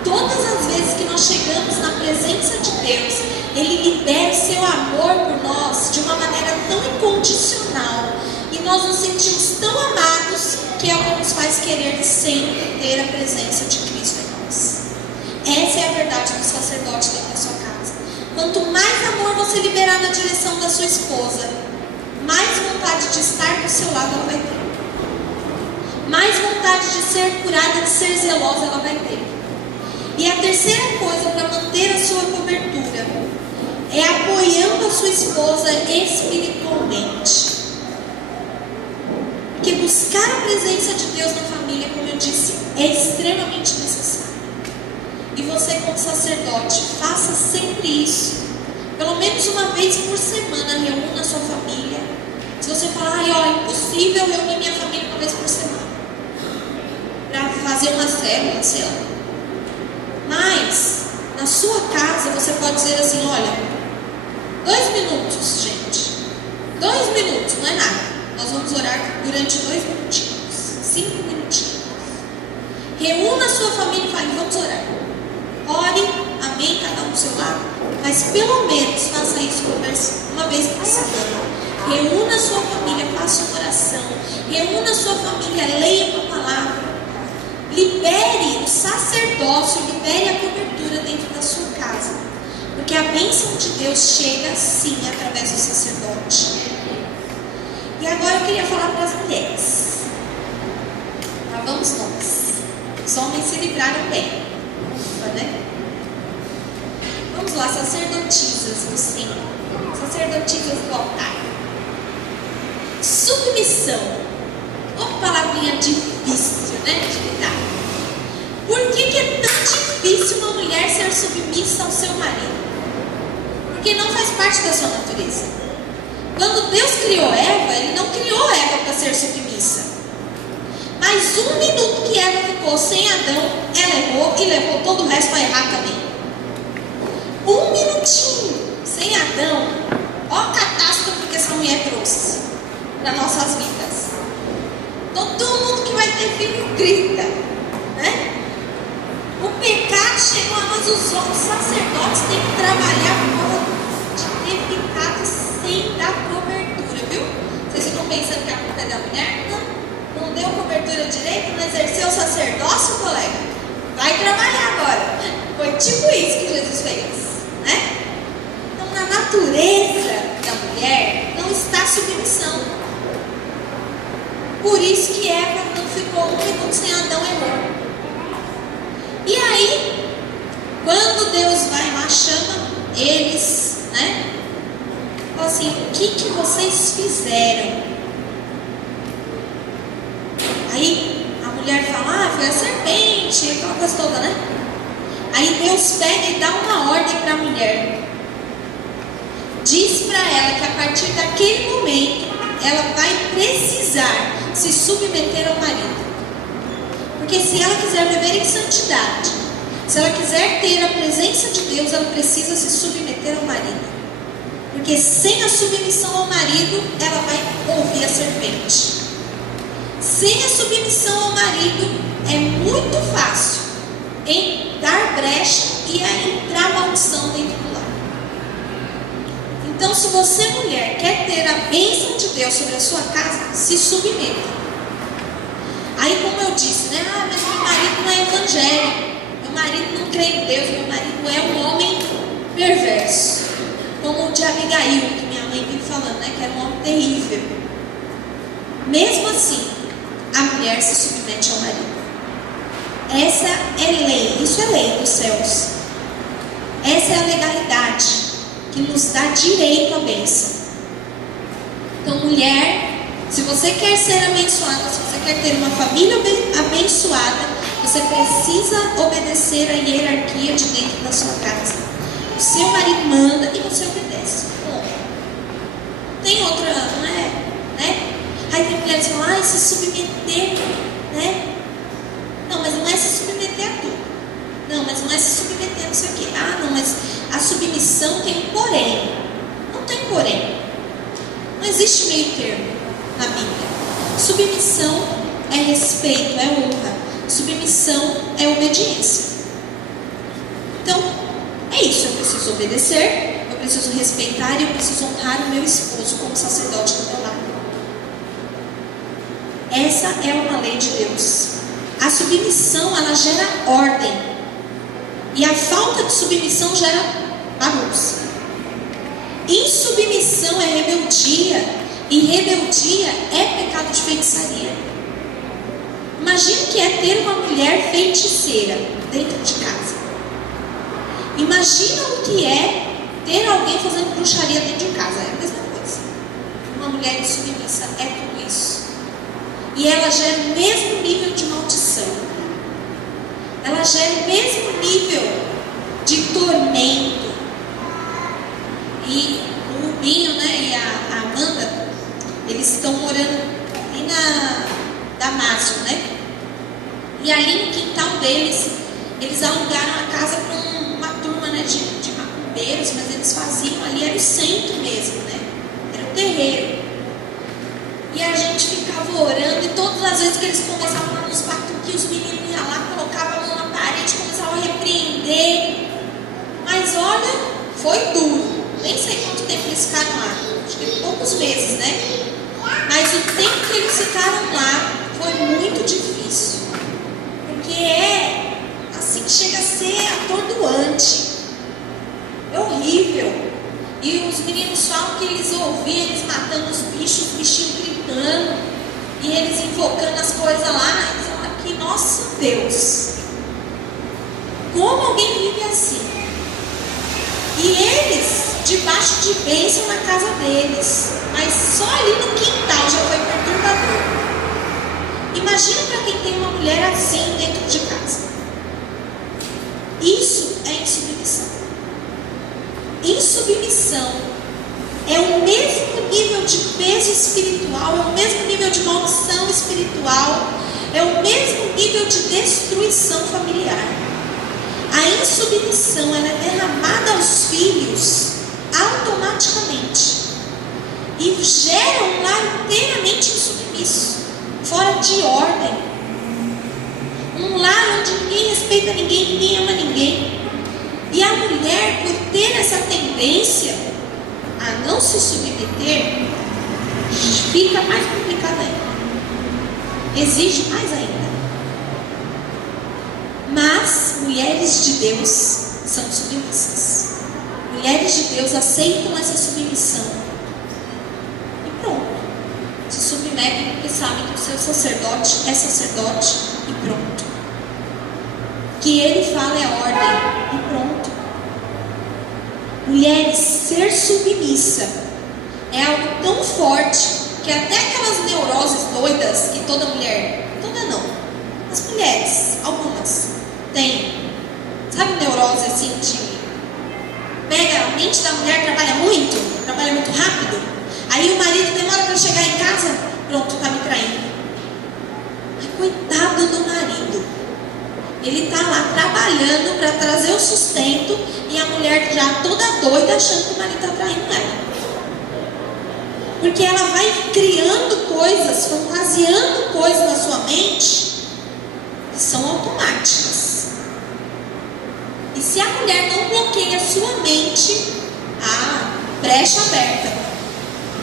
todas as vezes que nós chegamos na presença de Deus, Ele libera seu amor por nós de uma maneira tão incondicional, e nós nos sentimos tão amados, que é o que nos faz querer sempre ter a presença de Cristo em nós. Essa é a verdade do sacerdote dentro da sua casa. Quanto mais amor você liberar na direção da sua esposa, mais vontade de estar do seu lado ela vai ter. Mais vontade de ser curada, de ser zelosa ela vai ter. E a terceira coisa para manter a sua cobertura é apoiando a sua esposa espiritualmente. Porque buscar a presença de Deus na família, como eu disse, é extremamente necessário. E você, como sacerdote, faça sempre isso. Pelo menos uma vez por semana, reúna a sua família. Se você falar, é impossível reunir minha família uma vez por semana para fazer uma célula, sei lá. Mas, na sua casa, você pode dizer assim, olha, 2 minutos, gente. 2 minutos, não é nada. Nós vamos orar durante 2 minutinhos, 5 minutinhos. Reúna a sua família e fale, vamos orar. Ore, amém, cada um do seu lado. Mas pelo menos faça isso uma vez por semana. Reúna a sua família, faça uma oração. Reúna a sua família, leia uma palavra. Libere o sacerdócio, libere a cobertura dentro da sua casa. Porque a bênção de Deus chega sim através do sacerdote. E agora eu queria falar para as mulheres. Lá vamos nós. Os homens se livraram bem. Ufa, né? Vamos lá, sacerdotisas do Senhor. Sacerdotisas do altar. Submissão. Uma palavrinha difícil, né? De lidar. Por que é tão difícil uma mulher ser submissa ao seu marido? Porque não faz parte da sua natureza. Quando Deus criou Eva, Ele não criou Eva para ser submissa. Mas 1 minuto que Eva ficou sem Adão, ela errou e levou todo o resto a errar também. 1 minutinho sem Adão, ó a catástrofe que essa mulher trouxe para nossas vidas. Todo mundo que vai ter filho grita, né? O pecado chegou a nós, os sacerdotes têm que trabalhar por causa de ter ficado sem dar cobertura, viu? Vocês ficam pensando que a culpa é da mulher? Não deu cobertura direito, não exerceu o sacerdócio, colega? Vai trabalhar agora. Foi tipo isso que Jesus fez, né? Então, na natureza da mulher não está submissão. Por isso que Eva não ficou 1 minuto sem Adão, errou. E aí, quando Deus vai lá, chama eles, né? Fala assim, o que vocês fizeram? Aí a mulher fala, foi a serpente, aquela coisa toda, né? Aí Deus pega e dá uma ordem para a mulher. Diz para ela que a partir daquele momento ela vai precisar se submeter ao marido. Porque se ela quiser viver em santidade, se ela quiser ter a presença de Deus, ela precisa se submeter ao marido. Porque sem a submissão ao marido, ela vai ouvir a serpente. Sem a submissão ao marido, é muito fácil em dar brecha e a entrar maldição dentro do lar. Então, se você, mulher, quer ter a bênção de Deus sobre a sua casa, se submeta. Aí, como eu disse, né? Mas meu marido não é evangélico, meu marido não crê em Deus, meu marido é um homem perverso. Como o de Abigail, que minha mãe vive falando, né? Que era um homem terrível. Mesmo assim, a mulher se submete ao marido. Essa é lei, isso é lei dos céus. Essa é a legalidade que nos dá direito à bênção. Então, mulher, se você quer ser abençoada, se você quer ter uma família abençoada, você precisa obedecer à hierarquia de dentro da sua casa. O seu marido manda e você obedece. Bom, tem outra, não é? Né? Aí tem mulheres que falam, se submeter, né? existe meio termo na Bíblia. Submissão é respeito, é honra. Submissão é obediência. Então, é isso. Eu preciso obedecer, eu preciso respeitar e eu preciso honrar o meu esposo como sacerdote do meu lar. Essa é uma lei de Deus. A submissão, ela gera ordem. E a falta de submissão gera bagunça. Insubmissão é rebeldia. E rebeldia é pecado de feitiçaria. Imagina o que é ter uma mulher feiticeira dentro de casa. Imagina o que é ter alguém fazendo bruxaria dentro de casa. É a mesma coisa. Uma mulher insubmissa é tudo isso. E ela gera o mesmo nível de maldição. Ela gera o mesmo nível de tormento. E o Rubinho, né, e a Amanda, eles estão morando ali na Damasio, né? E ali no quintal deles, eles alugaram a casa para uma turma, né, de macumbeiros, mas eles faziam ali, era o centro mesmo, né? Era o terreiro. E a gente ficava orando, e todas as vezes que eles começavam a nos batuquir, os meninos iam lá, colocavam a mão na parede, começavam a repreender. Mas olha, foi duro. Nem sei quanto tempo eles ficaram lá, acho que poucos meses, né? Mas o tempo que eles ficaram lá foi muito difícil. Porque assim, chega a ser atordoante. É horrível. E os meninos falam que eles ouviam eles matando os bichos, os bichinhos gritando, e eles invocando as coisas lá. Eles falam que, nossa Deus, como alguém vive assim? E eles, debaixo de bênção na casa deles, mas só ali no quintal já foi perturbador. Imagina para quem tem uma mulher assim dentro de casa. Isso é insubmissão. Insubmissão é o mesmo nível de peso espiritual, é o mesmo nível de maldição espiritual, é o mesmo nível de destruição familiar. A insubmissão, ela é derramada aos filhos automaticamente e gera um lar inteiramente insubmisso, fora de ordem, um lar onde ninguém respeita ninguém, ninguém ama ninguém. E a mulher, por ter essa tendência a não se submeter, fica mais complicada ainda, exige mais ainda. Mas mulheres de Deus são submissas. Mulheres de Deus aceitam essa submissão e pronto, se submetem porque sabem que o seu sacerdote é sacerdote e pronto. O que ele fala é ordem e pronto. Mulheres, ser submissa é algo tão forte que até aquelas neuroses doidas que toda mulher, toda não, as mulheres, algumas têm, sabe, neurose assim de pega a mente da mulher, trabalha muito rápido, aí o marido demora para chegar em casa, pronto, tá me traindo. Ai, coitado do marido, ele tá lá trabalhando para trazer o sustento e a mulher já toda doida achando que o marido tá traindo ela. Porque ela vai criando coisas, fantasiando coisas na sua mente que são automáticas. E se a mulher não bloqueia a sua mente, brecha aberta,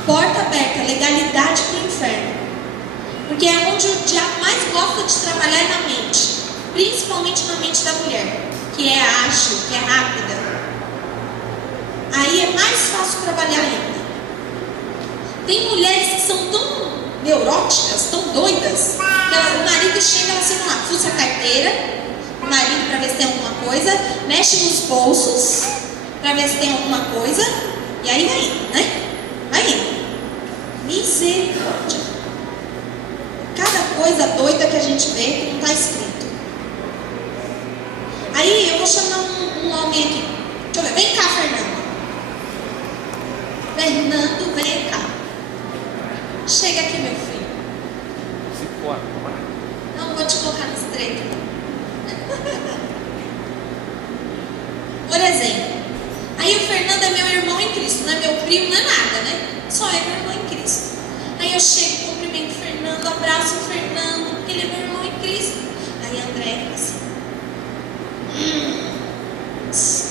porta aberta, legalidade para o inferno. Porque é onde o diabo mais gosta de trabalhar é na mente, principalmente na mente da mulher, que é ágil, que é rápida. Aí é mais fácil trabalhar ainda. Tem mulheres que são tão neuróticas, tão doidas, que o marido chega e assim, lá, fuça a carteira, o marido para ver se tem alguma coisa, mexe nos bolsos para ver se tem alguma coisa, e aí vai indo, né? Vai indo. Misericórdia. Cada coisa doida que a gente vê que não está escrito. Aí eu vou chamar um homem aqui. Deixa eu ver. Vem cá, Fernando. Fernando, vem cá. Chega aqui, meu filho. Não vou te colocar no estreito. Por exemplo, aí o Fernando é meu irmão em Cristo, não é meu primo, não é nada, né? Só é meu irmão em Cristo. Aí eu chego, cumprimento o Fernando, abraço o Fernando, porque ele é meu irmão em Cristo. Aí a Andréia fala assim: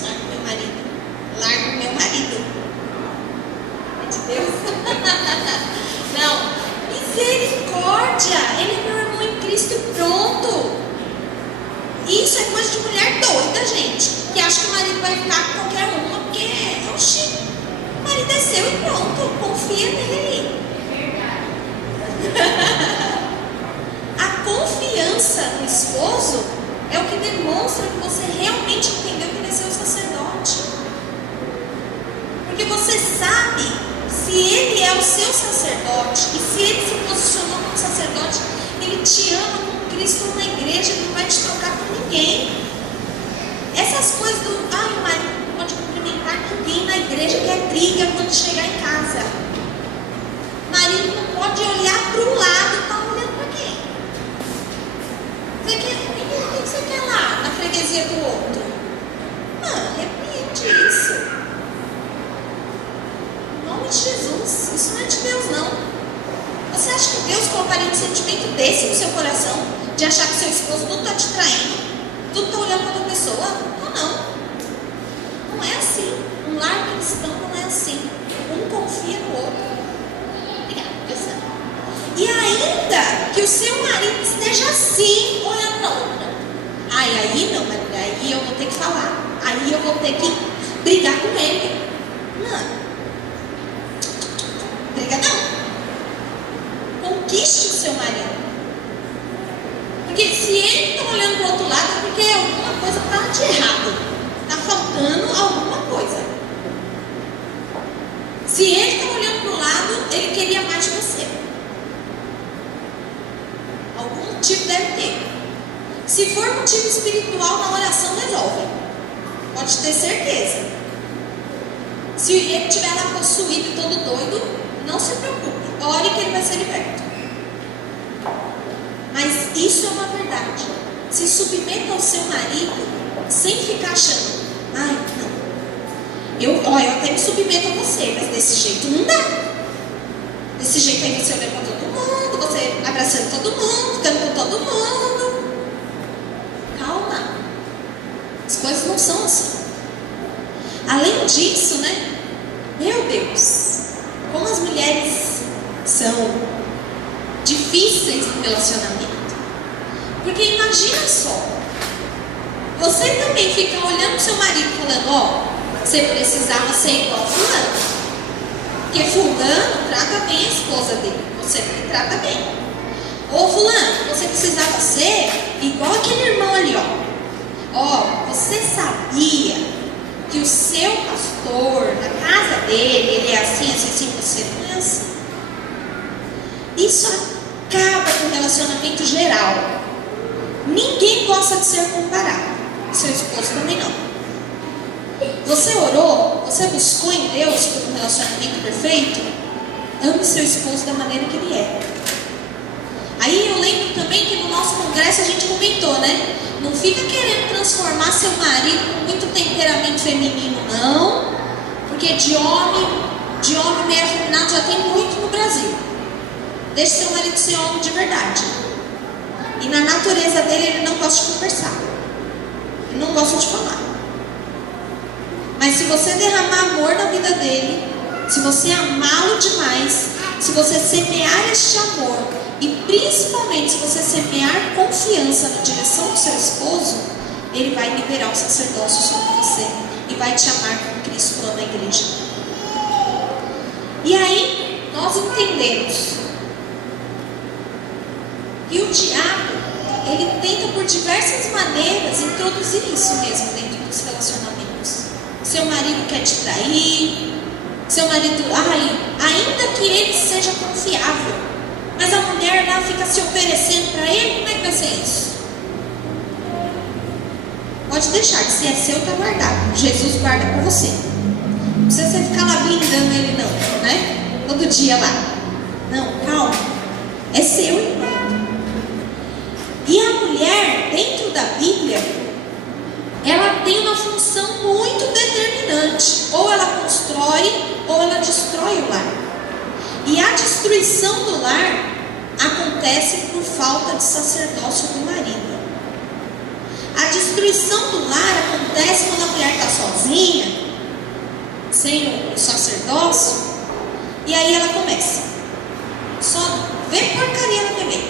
larga meu marido. Larga o meu marido. É de Deus? Não. Misericórdia. Ele é meu irmão em Cristo e pronto. Isso é coisa de mulher doida, gente. Que acha que o marido vai ficar com qualquer uma, porque, oxi, o marido é seu e pronto. Confia nele. A confiança no esposo é o que demonstra que você realmente entendeu que ele é seu sacerdote. Porque você sabe, se ele é o seu sacerdote, e se ele se posicionou como sacerdote, ele te ama como Cristo na igreja, ele não vai te trocar por ninguém. Essas coisas do, o marido não pode cumprimentar ninguém na igreja, que é briga quando chegar em casa. O marido não pode olhar para o lado, está olhando para quem? O que você quer lá na freguesia do outro? Não, repreende isso. Em nome de Jesus, isso não é de Deus não. Você acha que Deus colocaria um sentimento desse no seu coração? De achar que seu esposo tudo está te traindo, tudo está olhando para outra pessoa? Não. Não é assim. Um lar cristão não é assim. Um confia no outro. Obrigada, pensando. E ainda que o seu marido esteja assim, olhando para outra. Aí não, marido, aí eu vou ter que falar. Aí eu vou ter que brigar com ele. Não. Briga não. Conquiste o seu marido. Porque se ele está olhando para o outro lado, é porque alguma coisa está de errado. Está faltando alguma coisa. Se ele está olhando para o lado, ele queria mais de você. Algum motivo deve ter. Se for motivo espiritual, na oração resolve. Pode ter certeza. Se ele estiver lá possuído e todo doido, não se preocupe. Ore que ele vai ser liberto. Mas isso é uma verdade. Se submeta ao seu marido sem ficar achando, não. Eu até me submeto a você, mas desse jeito não dá. Desse jeito aí você olha para todo mundo, você abraçando todo mundo, ficando com todo mundo. Calma. As coisas não são assim. Além disso, né? Meu Deus, como as mulheres são difíceis no relacionamento. Porque imagina só, você também fica olhando pro seu marido falando, você precisava ser igual fulano. Porque fulano trata bem a esposa dele, você não me trata bem. Ou fulano, você precisava ser igual aquele irmão ali, você sabia que o seu pastor, na casa dele, ele é assim, você não é assim. Isso acaba com o relacionamento geral. Ninguém gosta de ser comparado. Seu esposo também não. Você orou? Você buscou em Deus por um relacionamento perfeito? Ame seu esposo da maneira que ele é. Aí eu lembro também que no nosso congresso a gente comentou, né? Não fica querendo transformar seu marido com muito temperamento feminino, não. Porque de homem meio afeminado já tem muito no Brasil. Deixe seu marido ser homem de verdade. E na natureza dele, ele não gosta de conversar. Ele não gosta de falar. Mas se você derramar amor na vida dele, se você amá-lo demais, se você semear este amor, e principalmente se você semear confiança na direção do seu esposo, ele vai liberar o sacerdócio sobre você e vai te amar como Cristo ama a igreja. E aí, nós entendemos que o diabo, ele tenta por diversas maneiras introduzir isso mesmo dentro dos relacionamentos. Seu marido quer te trair, seu marido, ainda que ele seja confiável, mas a mulher lá fica se oferecendo para ele, como é que vai ser isso? Pode deixar, que se é seu, está guardado. Jesus guarda para você. Não precisa você ficar lá blindando ele não, né? Todo dia lá. Não, calma. É seu, irmão. E a mulher, dentro da Bíblia, ela tem uma função muito determinante. Ou ela constrói, ou ela destrói o lar. destruição do lar acontece por falta de sacerdócio do marido. A destruição do lar acontece quando a mulher está sozinha, sem o sacerdócio, e aí ela começa. Só vê porcaria na TV,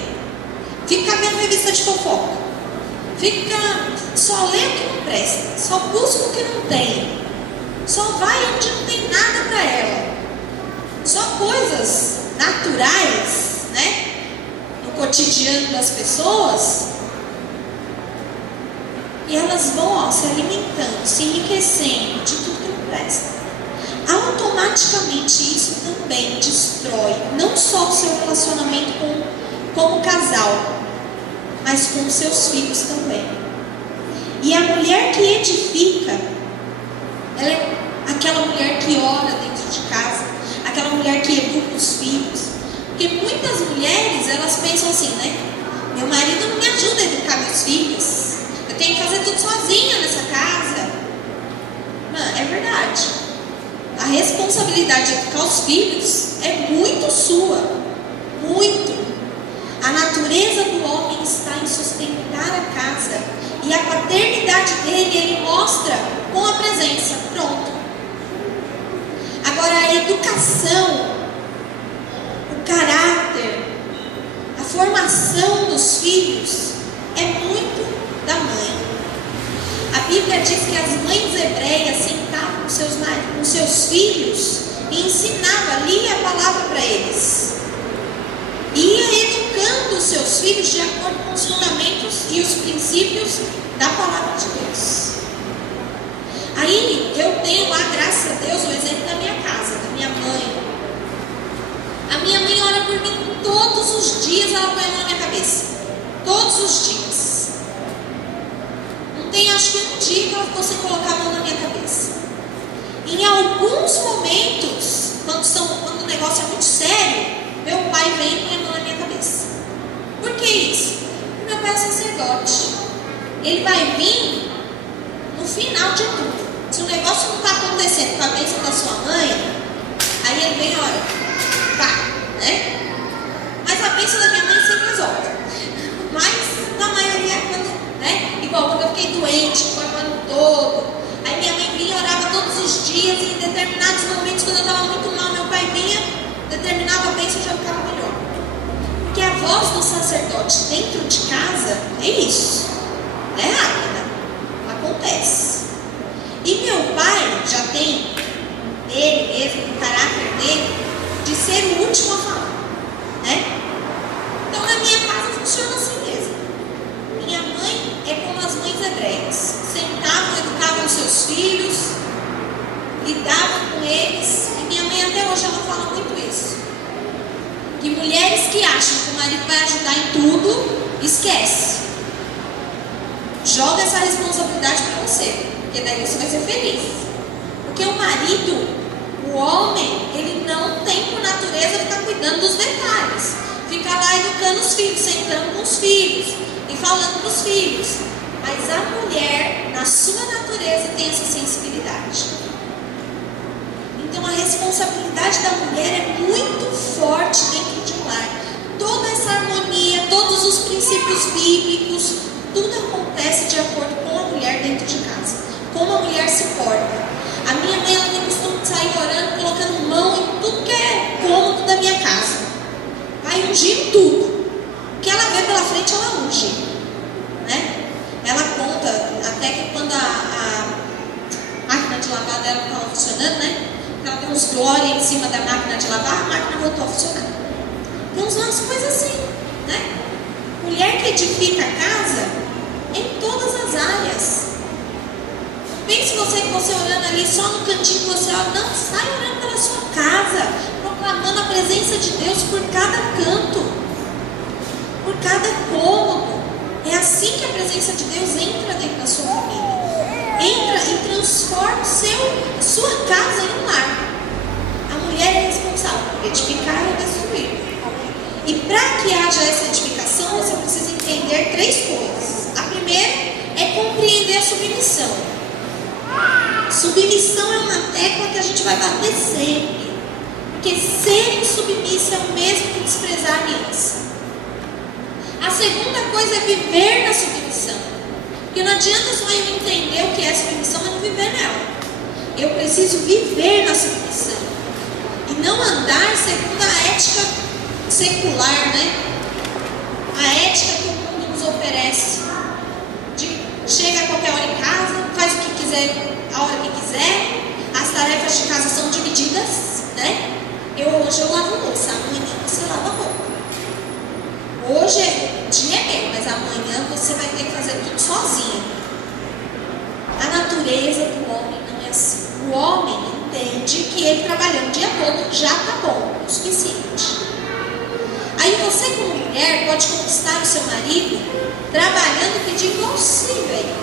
fica vendo revista de fofoca, só lê o que não presta, só busca o que não tem, só vai onde não tem nada para ela, só coisas naturais, né? No cotidiano das pessoas, e elas vão se alimentando, se enriquecendo de tudo que não presta. Automaticamente isso também destrói não só o seu relacionamento como casal, mas com os seus filhos também. E a mulher que edifica, ela é aquela mulher que ora dentro de casa, aquela mulher que educa os filhos. Porque muitas mulheres, elas pensam assim, né? Meu marido não me ajuda a educar meus filhos, eu tenho que fazer tudo sozinha nessa casa. Mano, é verdade. A responsabilidade de educar os filhos é muito sua, muito. A natureza do homem está em sustentar a casa, e a paternidade dele ele mostra com a presença. Pronto. Agora a educação, o caráter, a formação dos filhos é muito da mãe. A Bíblia diz que as mães hebreias sentavam com seus filhos e ensinavam, lia a palavra para eles. Ia educando os seus filhos de acordo com os fundamentos e os princípios da palavra de Deus. Aí eu tenho lá, graças a Deus, o exemplo da minha casa, da minha mãe. A minha mãe ora por mim todos os dias, ela põe a mão na minha cabeça. Todos os dias. Não tem, acho que um dia que ela ficou sem colocar a mão na minha cabeça. Em alguns momentos, quando o negócio é muito sério, meu pai vem e põe a mão na minha cabeça. Por que isso? Porque meu pai é sacerdote. Ele vai vir no final de tudo. Se o negócio não está acontecendo com a bênção da sua mãe, aí ele vem e olha, pá, né? Mas a bênção da minha mãe sempre resolve. Mas na maioria, né? Igual quando eu fiquei doente, foi o ano todo. Aí minha mãe vinha e orava todos os dias, e em determinados momentos, quando eu estava muito mal, meu pai vinha, determinava a bênção e já ficava melhor. Porque a voz do sacerdote dentro de casa é isso. É rápida. Acontece. E meu pai já tem ele mesmo, o caráter dele, de ser o último a falar, né? Então na minha casa funciona assim mesmo. Minha mãe é como as mães hebreias. Sentavam, educavam seus filhos, lidavam com eles. E minha mãe até hoje ela fala muito isso. Que mulheres que acham que o marido vai ajudar em tudo, esquece. Joga essa responsabilidade para você, porque daí você vai ser feliz. Porque o marido, o homem, ele não tem por natureza ficar cuidando dos detalhes, ficar lá educando os filhos, sentando com os filhos e falando para os filhos. Mas a mulher, na sua natureza, tem essa sensibilidade. Então a responsabilidade da mulher é muito forte dentro de um lar. Toda essa harmonia, todos os princípios bíblicos, tudo acontece de acordo com a mulher dentro de casa. Como a mulher se porta. A minha mãe, ela tem costume de sair orando, colocando mão em tudo que é cômodo da minha casa. Vai ungindo tudo. O que ela vê pela frente, ela unge, né? Ela conta até que quando a máquina de lavar dela estava funcionando, né? Ela tem uns glória em cima da máquina de lavar, a máquina voltou a funcionar. Tem umas coisas assim, né? Mulher que edifica a casa em todas as áreas. Pense você orando ali só no cantinho que você ora. Não, sai orando pela sua casa, proclamando a presença de Deus por cada canto, por cada cômodo. É assim que a presença de Deus entra dentro da sua família. Entra e transforma a sua casa em um lar. A mulher é responsável por edificar ou destruir. E para que haja essa edificação, você precisa entender 3 coisas. A primeira é compreender a submissão. Submissão é uma tecla que a gente vai bater sempre. Porque ser submissa é o mesmo que desprezar a aliança. A segunda coisa é viver na submissão. Porque não adianta só eu entender o que é submissão, mas não viver nela. Eu preciso viver na submissão. E não andar segundo a ética secular, né? A ética que o mundo nos oferece. Chega a qualquer hora em casa, faz o que quiser, a hora que quiser. As tarefas de casa são divididas, né? Hoje eu lavo louça, amanhã você lava roupa. Hoje o dia é meu, mas amanhã você vai ter que fazer tudo sozinha. A natureza do homem não é assim. O homem entende que ele trabalhando o dia todo já está bom, o suficiente. Aí você, como mulher, pode conquistar o seu marido trabalhando, pedindo auxílio aí.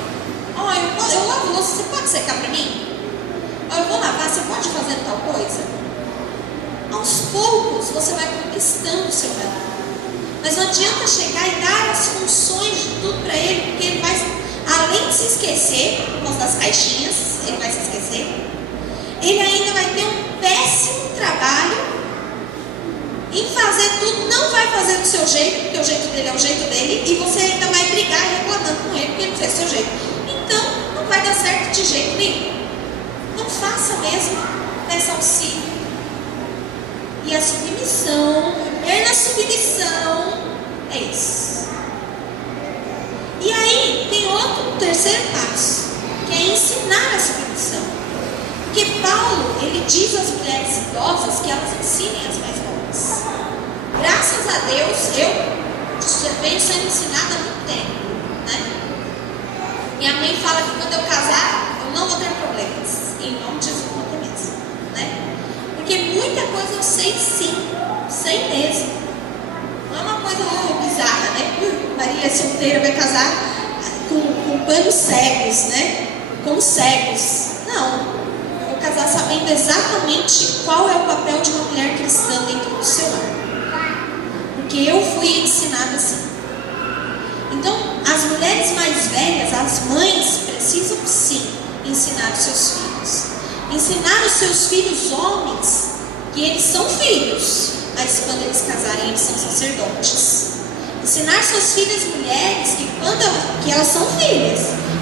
Ó, eu lavo louça, você pode secar para mim? Ó, eu vou lavar, você pode fazer tal coisa? Aos poucos você vai conquistando o seu marido. Mas não adianta chegar e dar as funções de tudo para ele, porque ele vai, além de se esquecer, por causa das caixinhas, ele vai se esquecer. Ele ainda vai ter um péssimo trabalho em fazer tudo, não vai fazer do seu jeito, porque o jeito dele é o jeito dele, e você ainda vai brigar reclamando com ele porque ele não fez do seu jeito. Então, não vai dar certo de jeito nenhum. Não faça mesmo, peça auxílio. E a submissão, viver na submissão, é isso. E aí, tem um terceiro passo, que é ensinar a submissão. Porque Paulo, ele diz às mulheres idosas que elas ensinem as mais novas. Graças a Deus, eu venho sendo ensinada há muito tempo, né? Minha mãe fala que quando eu casar, eu não vou ter problemas. Em nome de Jesus, não vou ter mesmo, né? Porque muita coisa eu sei sim, sei mesmo. Não é uma coisa bizarra, né? Maria solteira vai casar com panos cegos, né? Como cegos. Não. Vou casar sabendo exatamente qual é o papel de uma mulher cristã dentro do seu lar. Porque eu fui ensinada assim. Então, as mulheres mais velhas, as mães, precisam sim ensinar os seus filhos. Ensinar os seus filhos homens que eles são filhos, mas quando eles casarem eles são sacerdotes. Ensinar suas filhas mulheres que elas são filhas,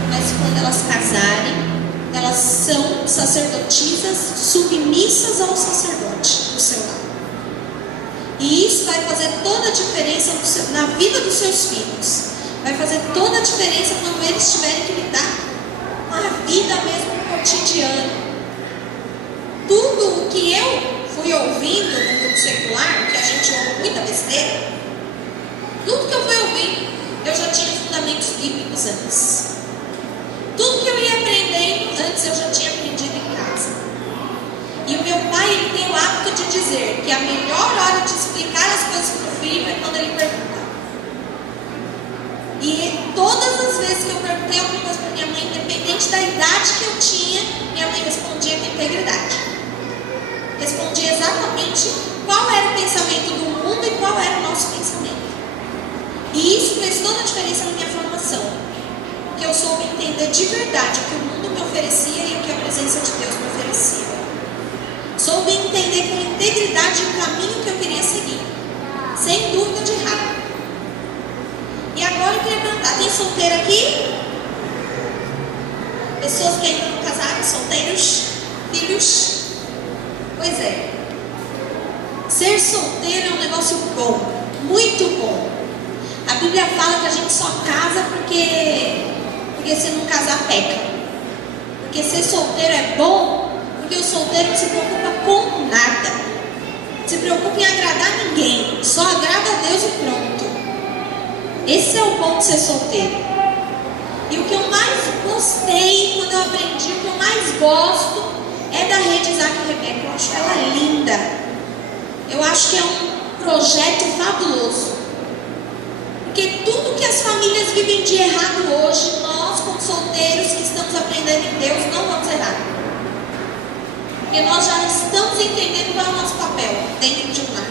mas quando elas casarem elas são sacerdotisas submissas ao sacerdote do seu lar. E isso vai fazer toda a diferença na vida dos seus filhos. Vai fazer toda a diferença quando eles tiverem que lidar com a vida mesmo no cotidiano. Tudo o que eu fui ouvindo no mundo secular, que a gente ouve muita besteira, tudo que eu fui ouvindo, eu já tinha fundamentos bíblicos antes. Tudo que eu ia aprendendo antes, eu já tinha aprendido em casa. E o meu pai, ele tem o hábito de dizer que a melhor hora de explicar as coisas para o filho é quando ele pergunta. E todas as vezes que eu perguntei alguma coisa para minha mãe, independente da idade que eu tinha, minha mãe respondia com integridade. Respondia exatamente qual era o pensamento do mundo e qual era o nosso pensamento. E isso fez toda a diferença na minha formação. Porque eu soube entender de verdade o que o mundo me oferecia e o que a presença de Deus me oferecia. Soube entender com integridade o caminho que eu queria seguir, sem dúvida de errar. E agora eu queria perguntar, tem solteiro aqui? Pessoas que ainda não casaram, solteiros, filhos? Pois é. Ser solteiro é um negócio bom, muito bom. A Bíblia fala que a gente só casa porque se não casar peca. Porque ser solteiro é bom, porque o solteiro não se preocupa com nada. Se preocupa em agradar ninguém, só agrada a Deus e pronto. Esse é o bom de ser solteiro. E o que eu mais gostei quando eu aprendi, o que eu mais gosto é da rede Isaac e Rebeca. Eu acho ela linda. Eu acho que é um projeto fabuloso. Porque tudo que as famílias vivem de errado hoje, nós como solteiros que estamos aprendendo em Deus, não vamos errar. Porque nós já estamos entendendo qual é o nosso papel dentro de um lar.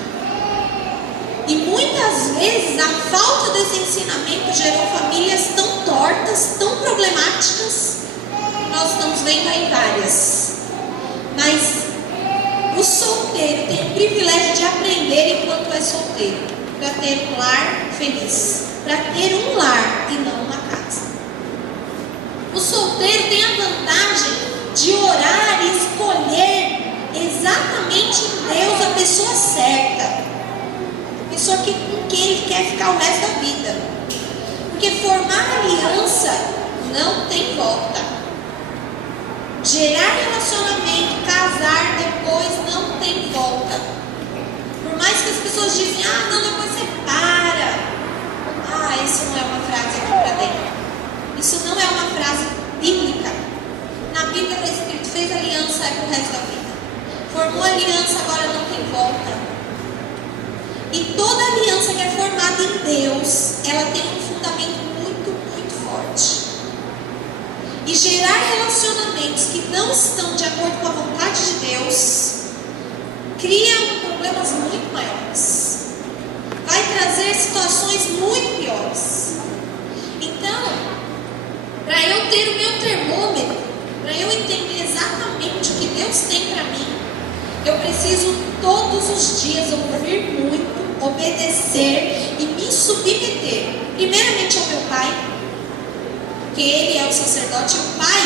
E muitas vezes a falta desse ensinamento gerou famílias tão tortas, tão problemáticas, que nós estamos vendo aí várias. Mas o solteiro tem o privilégio de aprender enquanto é solteiro, para ter um lar feliz, para ter um lar e não uma casa. O solteiro tem a vantagem de orar e escolher exatamente em Deus a pessoa certa, a pessoa com quem ele quer ficar o resto da vida, porque formar aliança não tem volta. Gerar relacionamento, casar depois não tem volta. Por mais que as pessoas dizem, não, depois você para. Isso não é uma frase aqui para dentro. Isso não é uma frase bíblica. Na Bíblia está escrito, fez aliança é pro resto da vida. Formou aliança, agora não tem volta. E toda aliança que é formada em Deus, ela tem um fundamento muito, muito forte. E gerar relacionamentos que não estão de acordo com a vontade de Deus cria problemas muito maiores. Vai trazer situações muito piores. Então, para eu ter o meu termômetro, para eu entender exatamente o que Deus tem para mim, eu preciso todos os dias ouvir muito, obedecer e me submeter. Primeiramente ao meu pai, porque ele é o sacerdote. E o pai,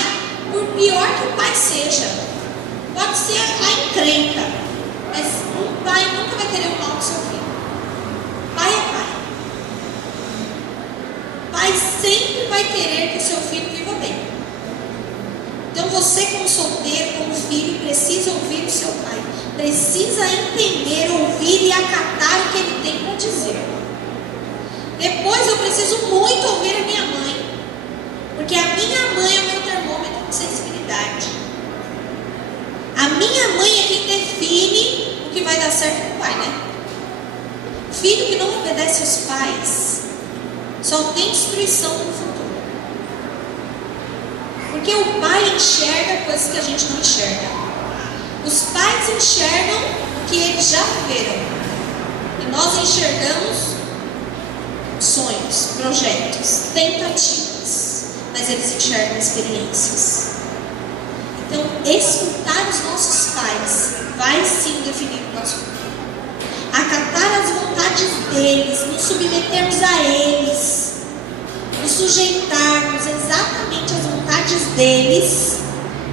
por pior que o pai seja, pode ser a encrenca, mas um pai nunca vai querer o mal do seu filho. Pai é pai. Pai sempre vai querer que o seu filho viva bem. Então você, como solteiro, como filho, precisa ouvir o seu pai, precisa entender, ouvir e acatar o que ele tem para dizer. Depois eu preciso muito ouvir a minha mãe, porque a minha mãe é o meu termômetro de sensibilidade. A minha mãe é quem define o que vai dar certo com o pai, né? Filho que não obedece aos pais só tem destruição no futuro. Porque o pai enxerga coisas que a gente não enxerga. Os pais enxergam o que eles já viveram. E nós enxergamos sonhos, projetos, tentativas. Mas eles enxergam experiências. Então, escutar os nossos pais vai sim definir o nosso futuro. Acatar as vontades deles, nos submetermos a eles, nos sujeitarmos exatamente às vontades deles,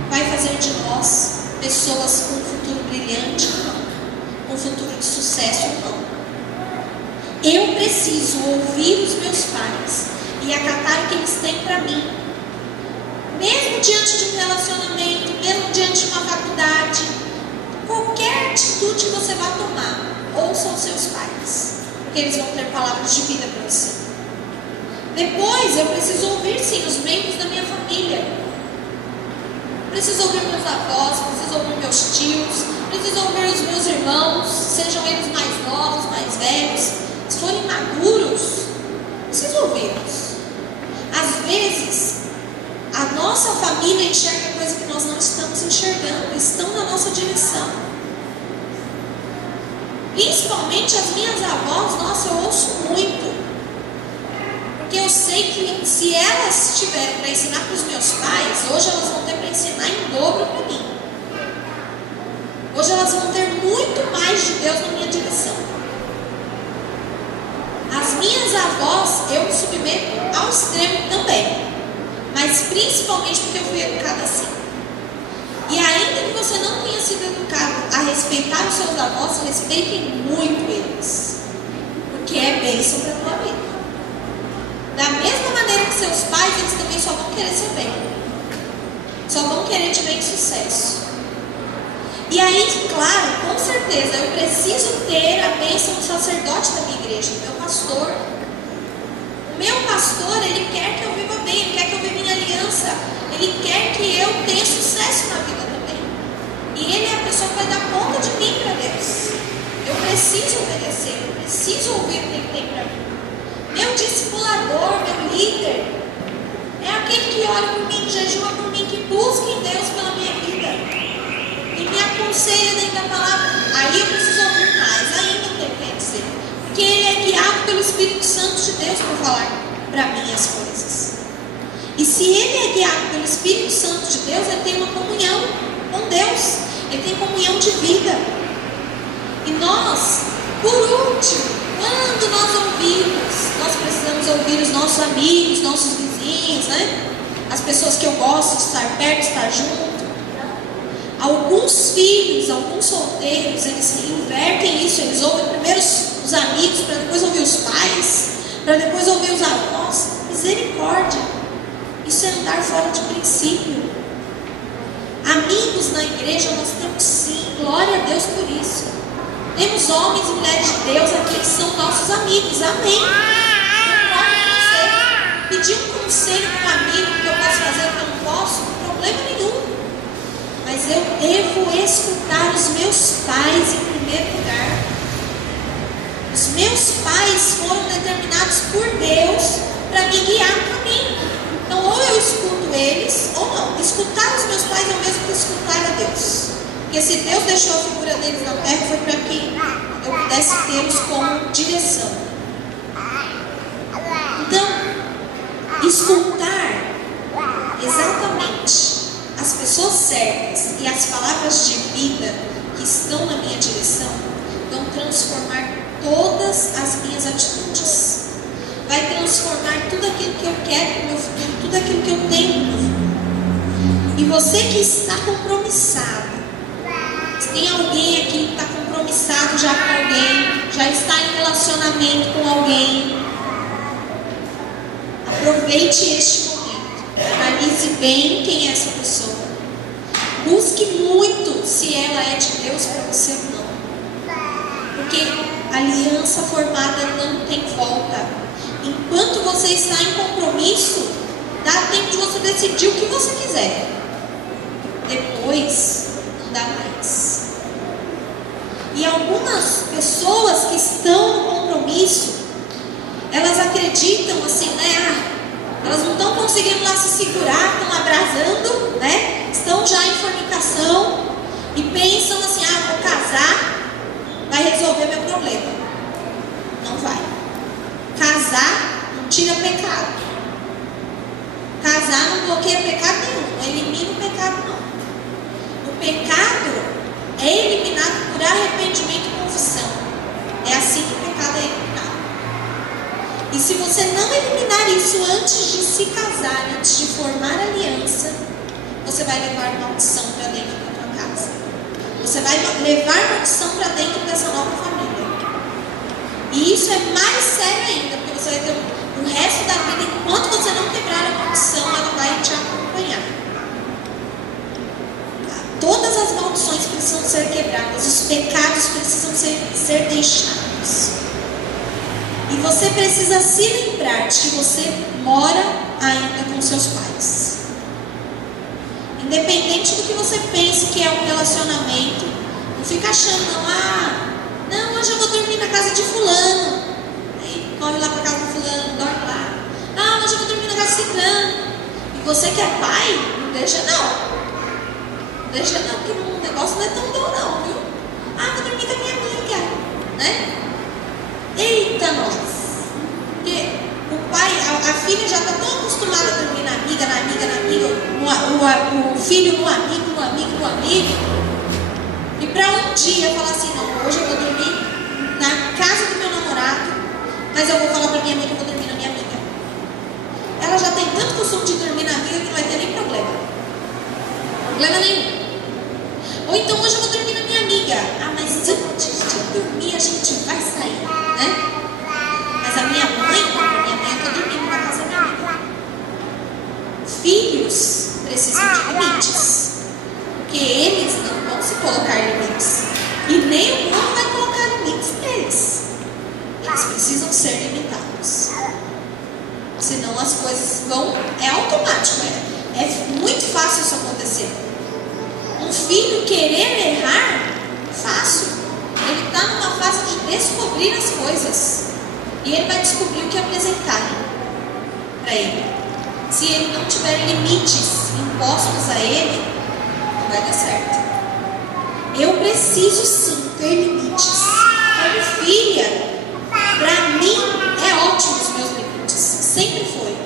vai fazer de nós pessoas com um futuro brilhante ou não, com um futuro de sucesso ou não. Eu preciso ouvir os meus pais e acatar o que eles têm para mim. Mesmo diante de um relacionamento, mesmo diante de uma faculdade, qualquer atitude que você vai tomar, ouça os seus pais, porque eles vão ter palavras de vida para você. Depois eu preciso ouvir sim os membros da minha família. Preciso ouvir meus avós, preciso ouvir meus tios, preciso ouvir os meus irmãos, sejam eles mais novos, mais velhos. Se forem maduros, preciso ouvi-los. Às vezes, a nossa família enxerga coisas que nós não estamos enxergando, estão na nossa direção. Principalmente as minhas avós, nossa, eu ouço muito. Porque eu sei que se elas tiveram para ensinar para os meus pais, hoje elas vão ter para ensinar em dobro para mim. Hoje elas vão ter muito mais de Deus na minha direção. As minhas avós, eu me submeto ao extremo também. Mas principalmente porque eu fui educada assim. E ainda que você não tenha sido educado a respeitar os seus avós, respeitem muito eles. Porque é bênção para a tua vida. Da mesma maneira que seus pais, eles também só vão querer seu bem. Só vão querer te ver em sucesso. E aí, claro, com certeza, eu preciso ter a bênção do sacerdote da minha igreja, do meu pastor. O meu pastor, ele quer que eu viva bem, ele quer que eu viva em aliança. Ele quer que eu tenha sucesso na vida também. E ele é a pessoa que vai dar conta de mim para Deus. Eu preciso obedecer, eu preciso ouvir o que ele tem para mim. Meu discipulador, meu líder, é aquele que ora por mim, jejua por mim, que busca em Deus pela minha vida. E me aconselha dentro da palavra. Aí eu preciso ouvir mais ainda o que ele quer dizer. Porque ele é guiado pelo Espírito Santo de Deus para falar para mim as coisas. E se ele é guiado pelo Espírito Santo de Deus, ele tem uma comunhão com Deus. Ele tem comunhão de vida. E nós, por último, quando nós ouvimos, nós precisamos ouvir os nossos amigos, nossos vizinhos, né? As pessoas que eu gosto de estar perto, estar junto. Alguns filhos, alguns solteiros, eles invertem isso, eles ouvem primeiro os amigos, para depois ouvir os pais, para depois ouvir os avós. Misericórdia, isso é andar fora de princípio. Amigos na igreja nós temos sim, glória a Deus por isso. Temos homens e mulheres de Deus aqui que são nossos amigos, amém. Pedir um conselho para um amigo que eu posso fazer, que eu não posso, não tem problema nenhum. Mas eu devo escutar os meus pais em primeiro lugar. Os meus pais foram determinados por Deus para me guiar no caminho. Então, ou eu escuto eles, ou não. Escutar os meus pais é o mesmo que escutar a Deus. Porque se Deus deixou a figura deles na terra, foi para que eu pudesse tê-los como direção. Então, escutar exatamente as pessoas certas e as palavras de vida que estão na minha direção vão transformar todas as minhas atitudes. Vai transformar tudo aquilo que eu quero para o meu futuro, tudo aquilo que eu tenho para o meu futuro. E você que está compromissado, se tem alguém aqui que está compromissado já com alguém, já está em relacionamento com alguém, aproveite este momento. Analise bem quem é essa pessoa. Busque muito se ela é de Deus para você ou não. Porque aliança formada não tem volta. Enquanto você está em compromisso, dá tempo de você decidir o que você quiser. Depois, não dá mais. E algumas pessoas que estão no compromisso, elas acreditam assim, né? Elas não estão conseguindo lá se segurar, estão abrasando, né? Estão já em fornicação e pensam assim, vou casar, vai resolver meu problema. Não vai. Casar não tira pecado. Casar não bloqueia pecado nenhum, não elimina o pecado não. O pecado é eliminado por arrependimento e confissão. É assim que o pecado é eliminado. E se você não eliminar isso antes de se casar, antes de formar aliança, você vai levar maldição para dentro da tua casa. Você vai levar maldição para dentro dessa nova família. E isso é mais sério ainda, porque você vai ter o resto da vida, enquanto você não quebrar a maldição, ela vai te acompanhar. Todas as maldições precisam ser quebradas, os pecados precisam ser deixados. E você precisa se lembrar de que você mora ainda com seus pais. Independente do que você pense que é um relacionamento, não fica achando, não, hoje eu vou dormir na casa de fulano. Aí corre lá para casa do fulano, dorme lá. Hoje eu vou dormir na casa de ciclano. E você que é pai, não deixa não. Não deixa não, porque o negócio não é tão bom não, viu? Vou dormir com a minha amiga, né? Eita nós! Porque o pai, a filha já está tão acostumada a dormir na amiga, o filho no amigo. E para um dia falar assim, não, hoje eu vou dormir na casa do meu namorado, mas eu vou falar para minha amiga que eu vou dormir na minha amiga. Ela já tem tanto costume de dormir na amiga que não vai ter nem problema. Problema nenhum. Ou então hoje eu vou dormir na minha amiga. Mas antes de dormir a gente vai sair, né? Mas a minha mãe, eu tô dormindo na casa da minha amiga. Filhos precisam de limites. Porque eles não vão se colocar limites. E nem o mundo vai colocar limites neles. Eles precisam ser limitados. Senão as coisas vão... É automático, é muito fácil isso acontecer. Um filho querer errar, fácil. Ele está numa fase de descobrir as coisas. E ele vai descobrir o que apresentarem para ele. Se ele não tiver limites impostos a ele, não vai dar certo. Eu preciso sim ter limites. Como filha, para mim é ótimo os meus limites. Sempre foi.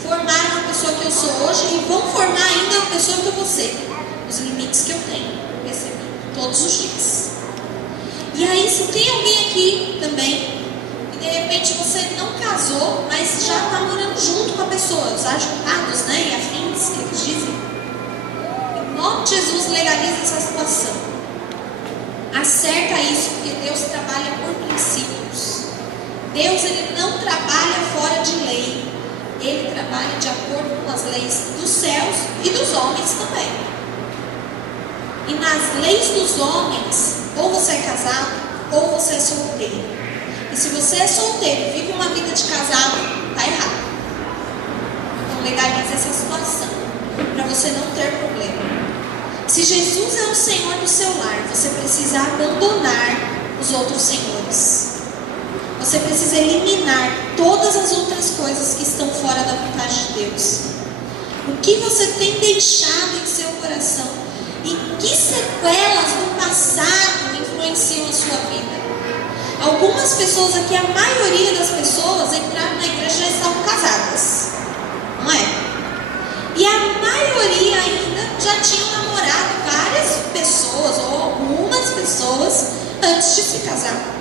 Formaram a pessoa que eu sou hoje e vão formar ainda a pessoa que eu vou ser. Os limites que eu tenho. Porque alguém aqui também, que de repente você não casou, mas já está morando junto com a pessoa, os ajuntados, né, e afins, que eles dizem. Em nome de Jesus, legaliza essa situação. Acerta isso, porque Deus trabalha por princípios. Deus, ele não trabalha fora de lei. Ele trabalha de acordo com as leis dos céus e dos homens também. E nas leis dos homens, ou você é casado, ou você é solteiro. E se você é solteiro e vive uma vida de casado, está errado. Então legalize essa situação, para você não ter problema. Se Jesus é o Senhor do seu lar, você precisa abandonar os outros senhores. Você precisa eliminar todas as outras coisas que estão fora da vontade de Deus. O que você tem deixado em seu coração e que sequelas do passado influenciam a sua vida? Algumas pessoas aqui, a maioria das pessoas entraram na igreja e já estavam casadas, não é? E a maioria ainda já tinham namorado várias pessoas ou algumas pessoas antes de se casar.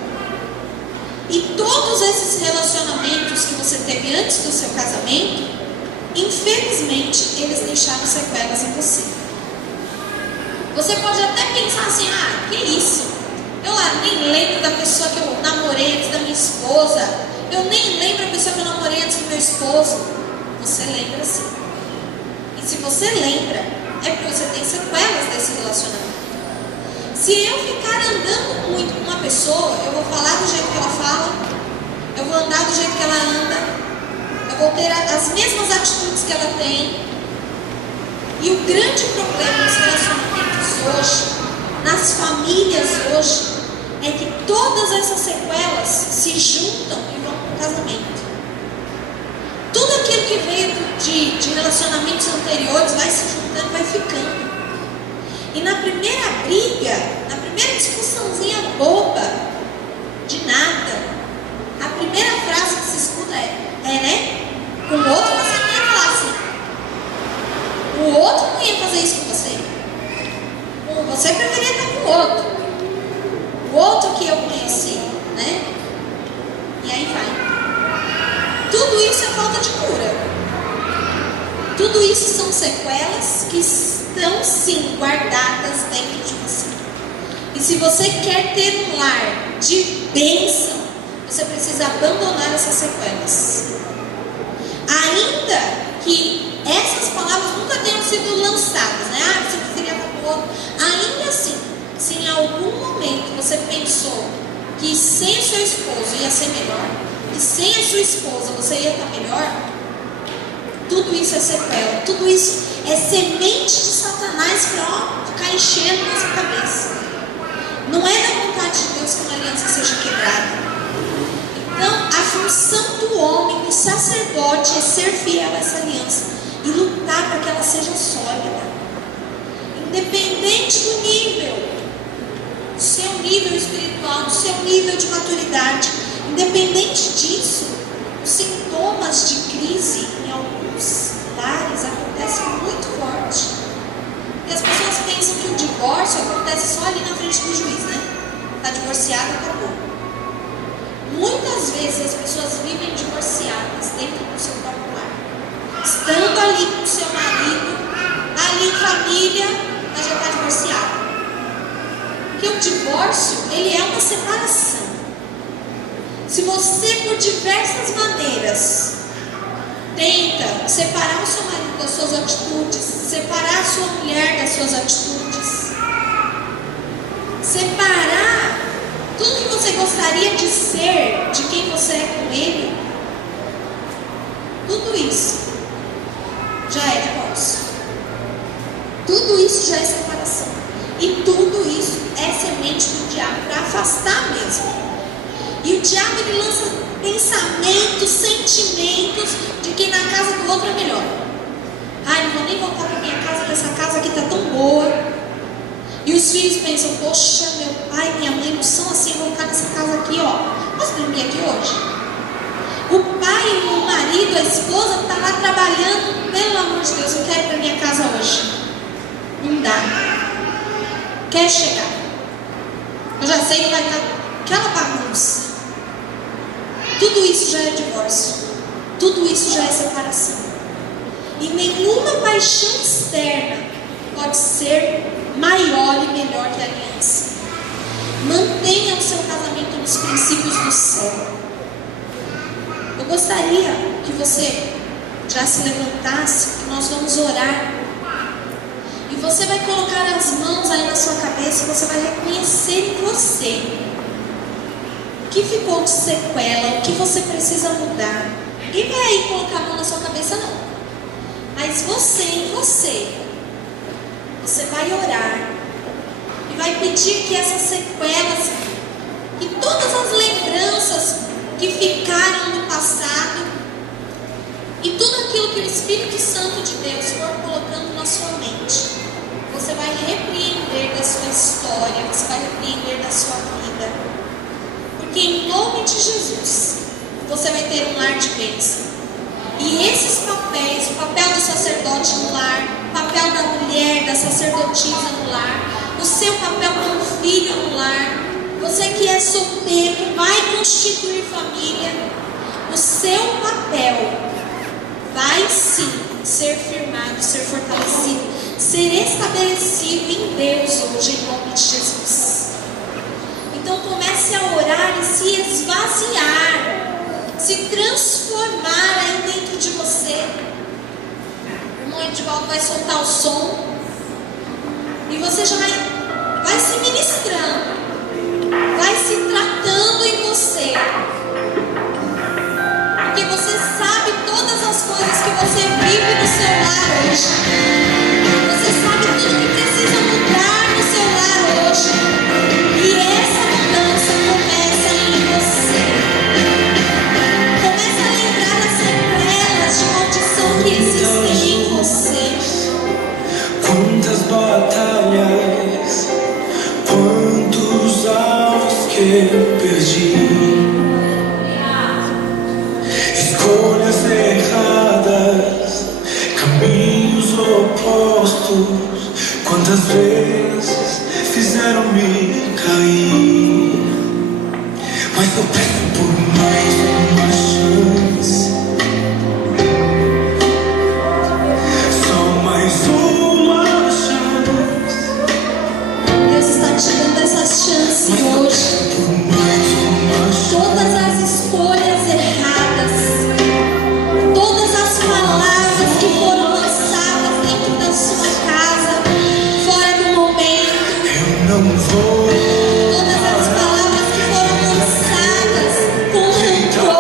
E todos esses relacionamentos que você teve antes do seu casamento, infelizmente, eles deixaram sequelas em você. Você pode até pensar assim, que isso? Eu nem lembro da pessoa que eu namorei antes da minha esposa. Eu nem lembro da pessoa que eu namorei antes do meu esposo. Você lembra sim. E se você lembra, é porque você tem sequelas desse relacionamento. Se eu ficar andando muito com uma pessoa, eu vou falar do jeito que ela fala, eu vou andar do jeito que ela anda, eu vou ter as mesmas atitudes que ela tem. E o grande problema nos relacionamentos hoje, nas famílias hoje, é que todas essas sequelas se juntam e vão para o casamento. Tudo aquilo que veio de relacionamentos anteriores vai se juntando, vai ficando. E na primeira briga, na primeira discussãozinha boba, de nada, a primeira frase que se escuta né? Com o outro você não ia falar assim. O outro não ia fazer isso com você. Você preferia estar com o outro. O outro que eu conheci, né? E aí vai. Tudo isso é falta de cura. Tudo isso são sequelas que estão sim guardadas dentro de você. E se você quer ter um lar de bênção, você precisa abandonar essas sequelas. Ainda que essas palavras nunca tenham sido lançadas, né? Você preferia estar com o outro. Ainda assim, se em algum momento você pensou que sem o seu esposo ia ser melhor, e sem a sua esposa você ia estar melhor, tudo isso é sequela, tudo isso é semente de Satanás para ficar enchendo nossa cabeça. Não é da vontade de Deus que uma aliança seja quebrada. Então, a função do homem, do sacerdote, é ser fiel a essa aliança e lutar para que ela seja sólida. Independente do nível, do seu nível espiritual, do seu nível de maturidade, independente disso, os sintomas de crise em alguns lares acontecem muito forte. E as pessoas pensam que o divórcio acontece só ali na frente do juiz, né? Está divorciado, acabou. Muitas vezes as pessoas vivem divorciadas dentro do seu próprio lar. Estando ali com o seu marido, ali em família, mas já está divorciado. Porque o divórcio, ele é uma separação. Se você, por diversas maneiras, tenta separar o seu marido das suas atitudes, separar a sua mulher das suas atitudes, separar tudo que você gostaria de ser de quem você é com ele, tudo isso já é divórcio. Tudo isso já é separação. E tudo isso é semente do diabo para afastar mesmo. E o diabo, ele lança pensamentos, sentimentos de que na casa do outro é melhor. Não vou nem voltar para minha casa, que essa casa aqui está tão boa. E os filhos pensam, poxa, meu pai e minha mãe não são assim, eu vou ficar nessa casa aqui, ó. Posso dormir aqui hoje? O pai, o marido, a esposa está lá trabalhando, pelo amor de Deus, eu quero ir para minha casa hoje. Não dá. Quer chegar. Eu já sei que vai estar aquela bagunça, tudo isso já é divórcio, tudo isso já é separação. E nenhuma paixão externa pode ser maior e melhor que a aliança. Mantenha o seu casamento nos princípios do céu. Eu gostaria que você já se levantasse, que nós vamos orar. E você vai colocar as mãos aí na sua cabeça e você vai reconhecer em você o que ficou de sequela, o que você precisa mudar. Ninguém vai aí colocar a mão na sua cabeça, não. Mas você, em você vai orar e vai pedir que essas sequelas, que todas as lembranças que ficaram no passado e tudo aquilo que o Espírito Santo de Deus for colocando na sua mente, você vai repreender da sua história, você vai repreender da sua vida. Porque em nome de Jesus, você vai ter um lar de bênção. E esses papéis, o papel do sacerdote no lar, o papel da mulher, da sacerdotisa no lar, o seu papel como filho no lar, você que é solteiro, que vai constituir família, o seu papel vai sim ser firmado, ser fortalecido, ser estabelecido em Deus hoje, em nome de Jesus. Então comece a orar e se esvaziar, se transformar aí dentro de você. O irmão Edivaldo vai soltar o som e você já vai se ministrando, vai se tratando em você, porque você sabe todas as coisas que você vive no seu lar hoje. Você sabe tudo que precisa mudar no seu lar hoje. E essa mudança começa em você. Começa a lembrar as sequelas de maldição que existem em você. Quantas batalhas, quantos alvos que eu perdi, escolhas erradas, caminhos opostos, quantas vezes fizeram-me cair. Mas eu peço por mais uma chance, só mais uma chance. Deus está te dando essa chance hoje. Por mais uma chance. Todas as escolhas erradas, todas as palavras que foram lançadas dentro da sua casa, fora do momento, Eu não vou todas as palavras que foram lançadas com rancor,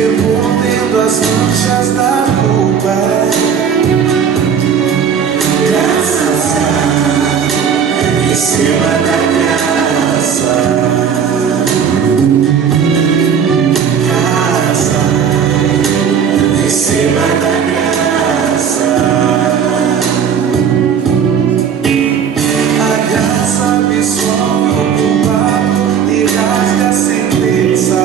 removendo as manchas da culpa. Graças a receba da graça. Graça, receba da graça. A graça absolve o culpado e rasga a sentença.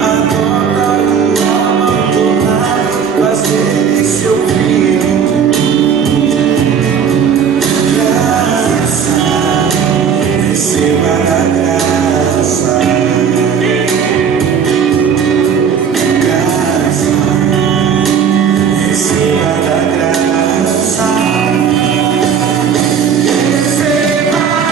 Adota o abandonado, faz dele seu filho. Graça, receba da graça. Graça, receba da graça. Receba da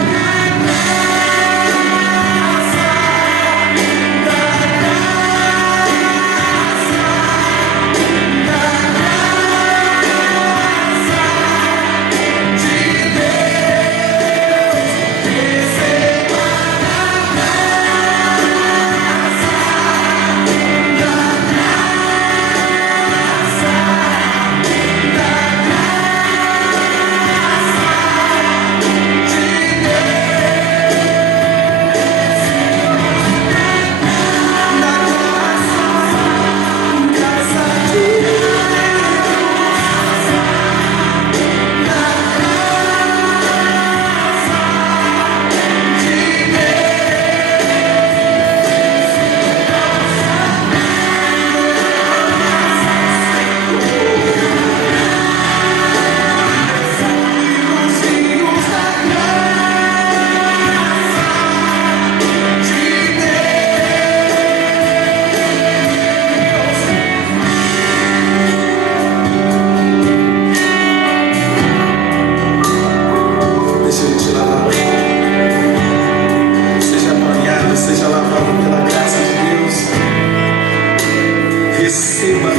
Deixa ele te lavar. Seja banhado, seja lavado pela graça de Deus. Receba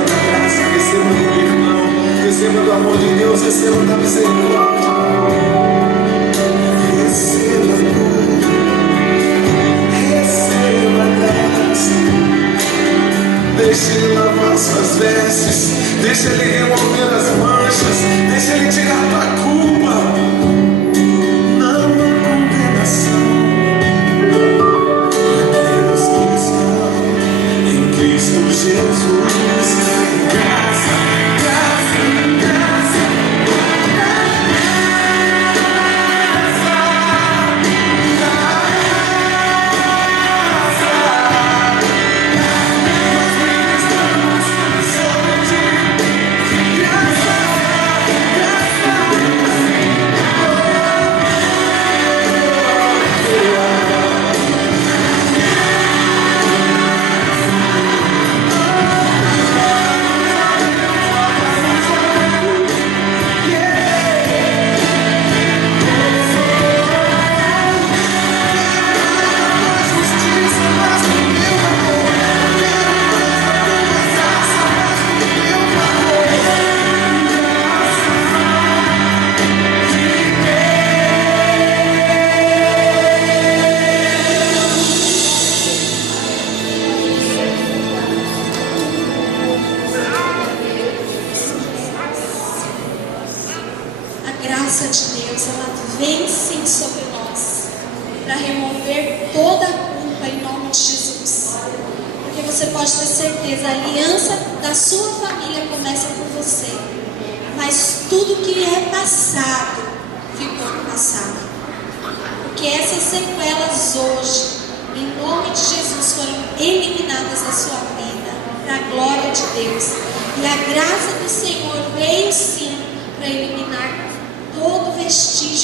da graça, receba do perdão, receba do amor de Deus, receba da misericórdia. Receba tudo, receba a graça. Deixa ele lavar suas vestes, deixa ele remover as manchas, deixa ele tirar a tua culpa. Cristo Jesus, graça, graça, graça, graça de Deus, ela vem sim sobre nós para remover toda a culpa em nome de Jesus. Porque você pode ter certeza, a aliança da sua família começa por você. Mas tudo que é passado, ficou no passado. Porque essas sequelas hoje, em nome de Jesus, foram eliminadas da sua vida, para a glória de Deus. E a graça do Senhor veio sim para eliminar todo vestígio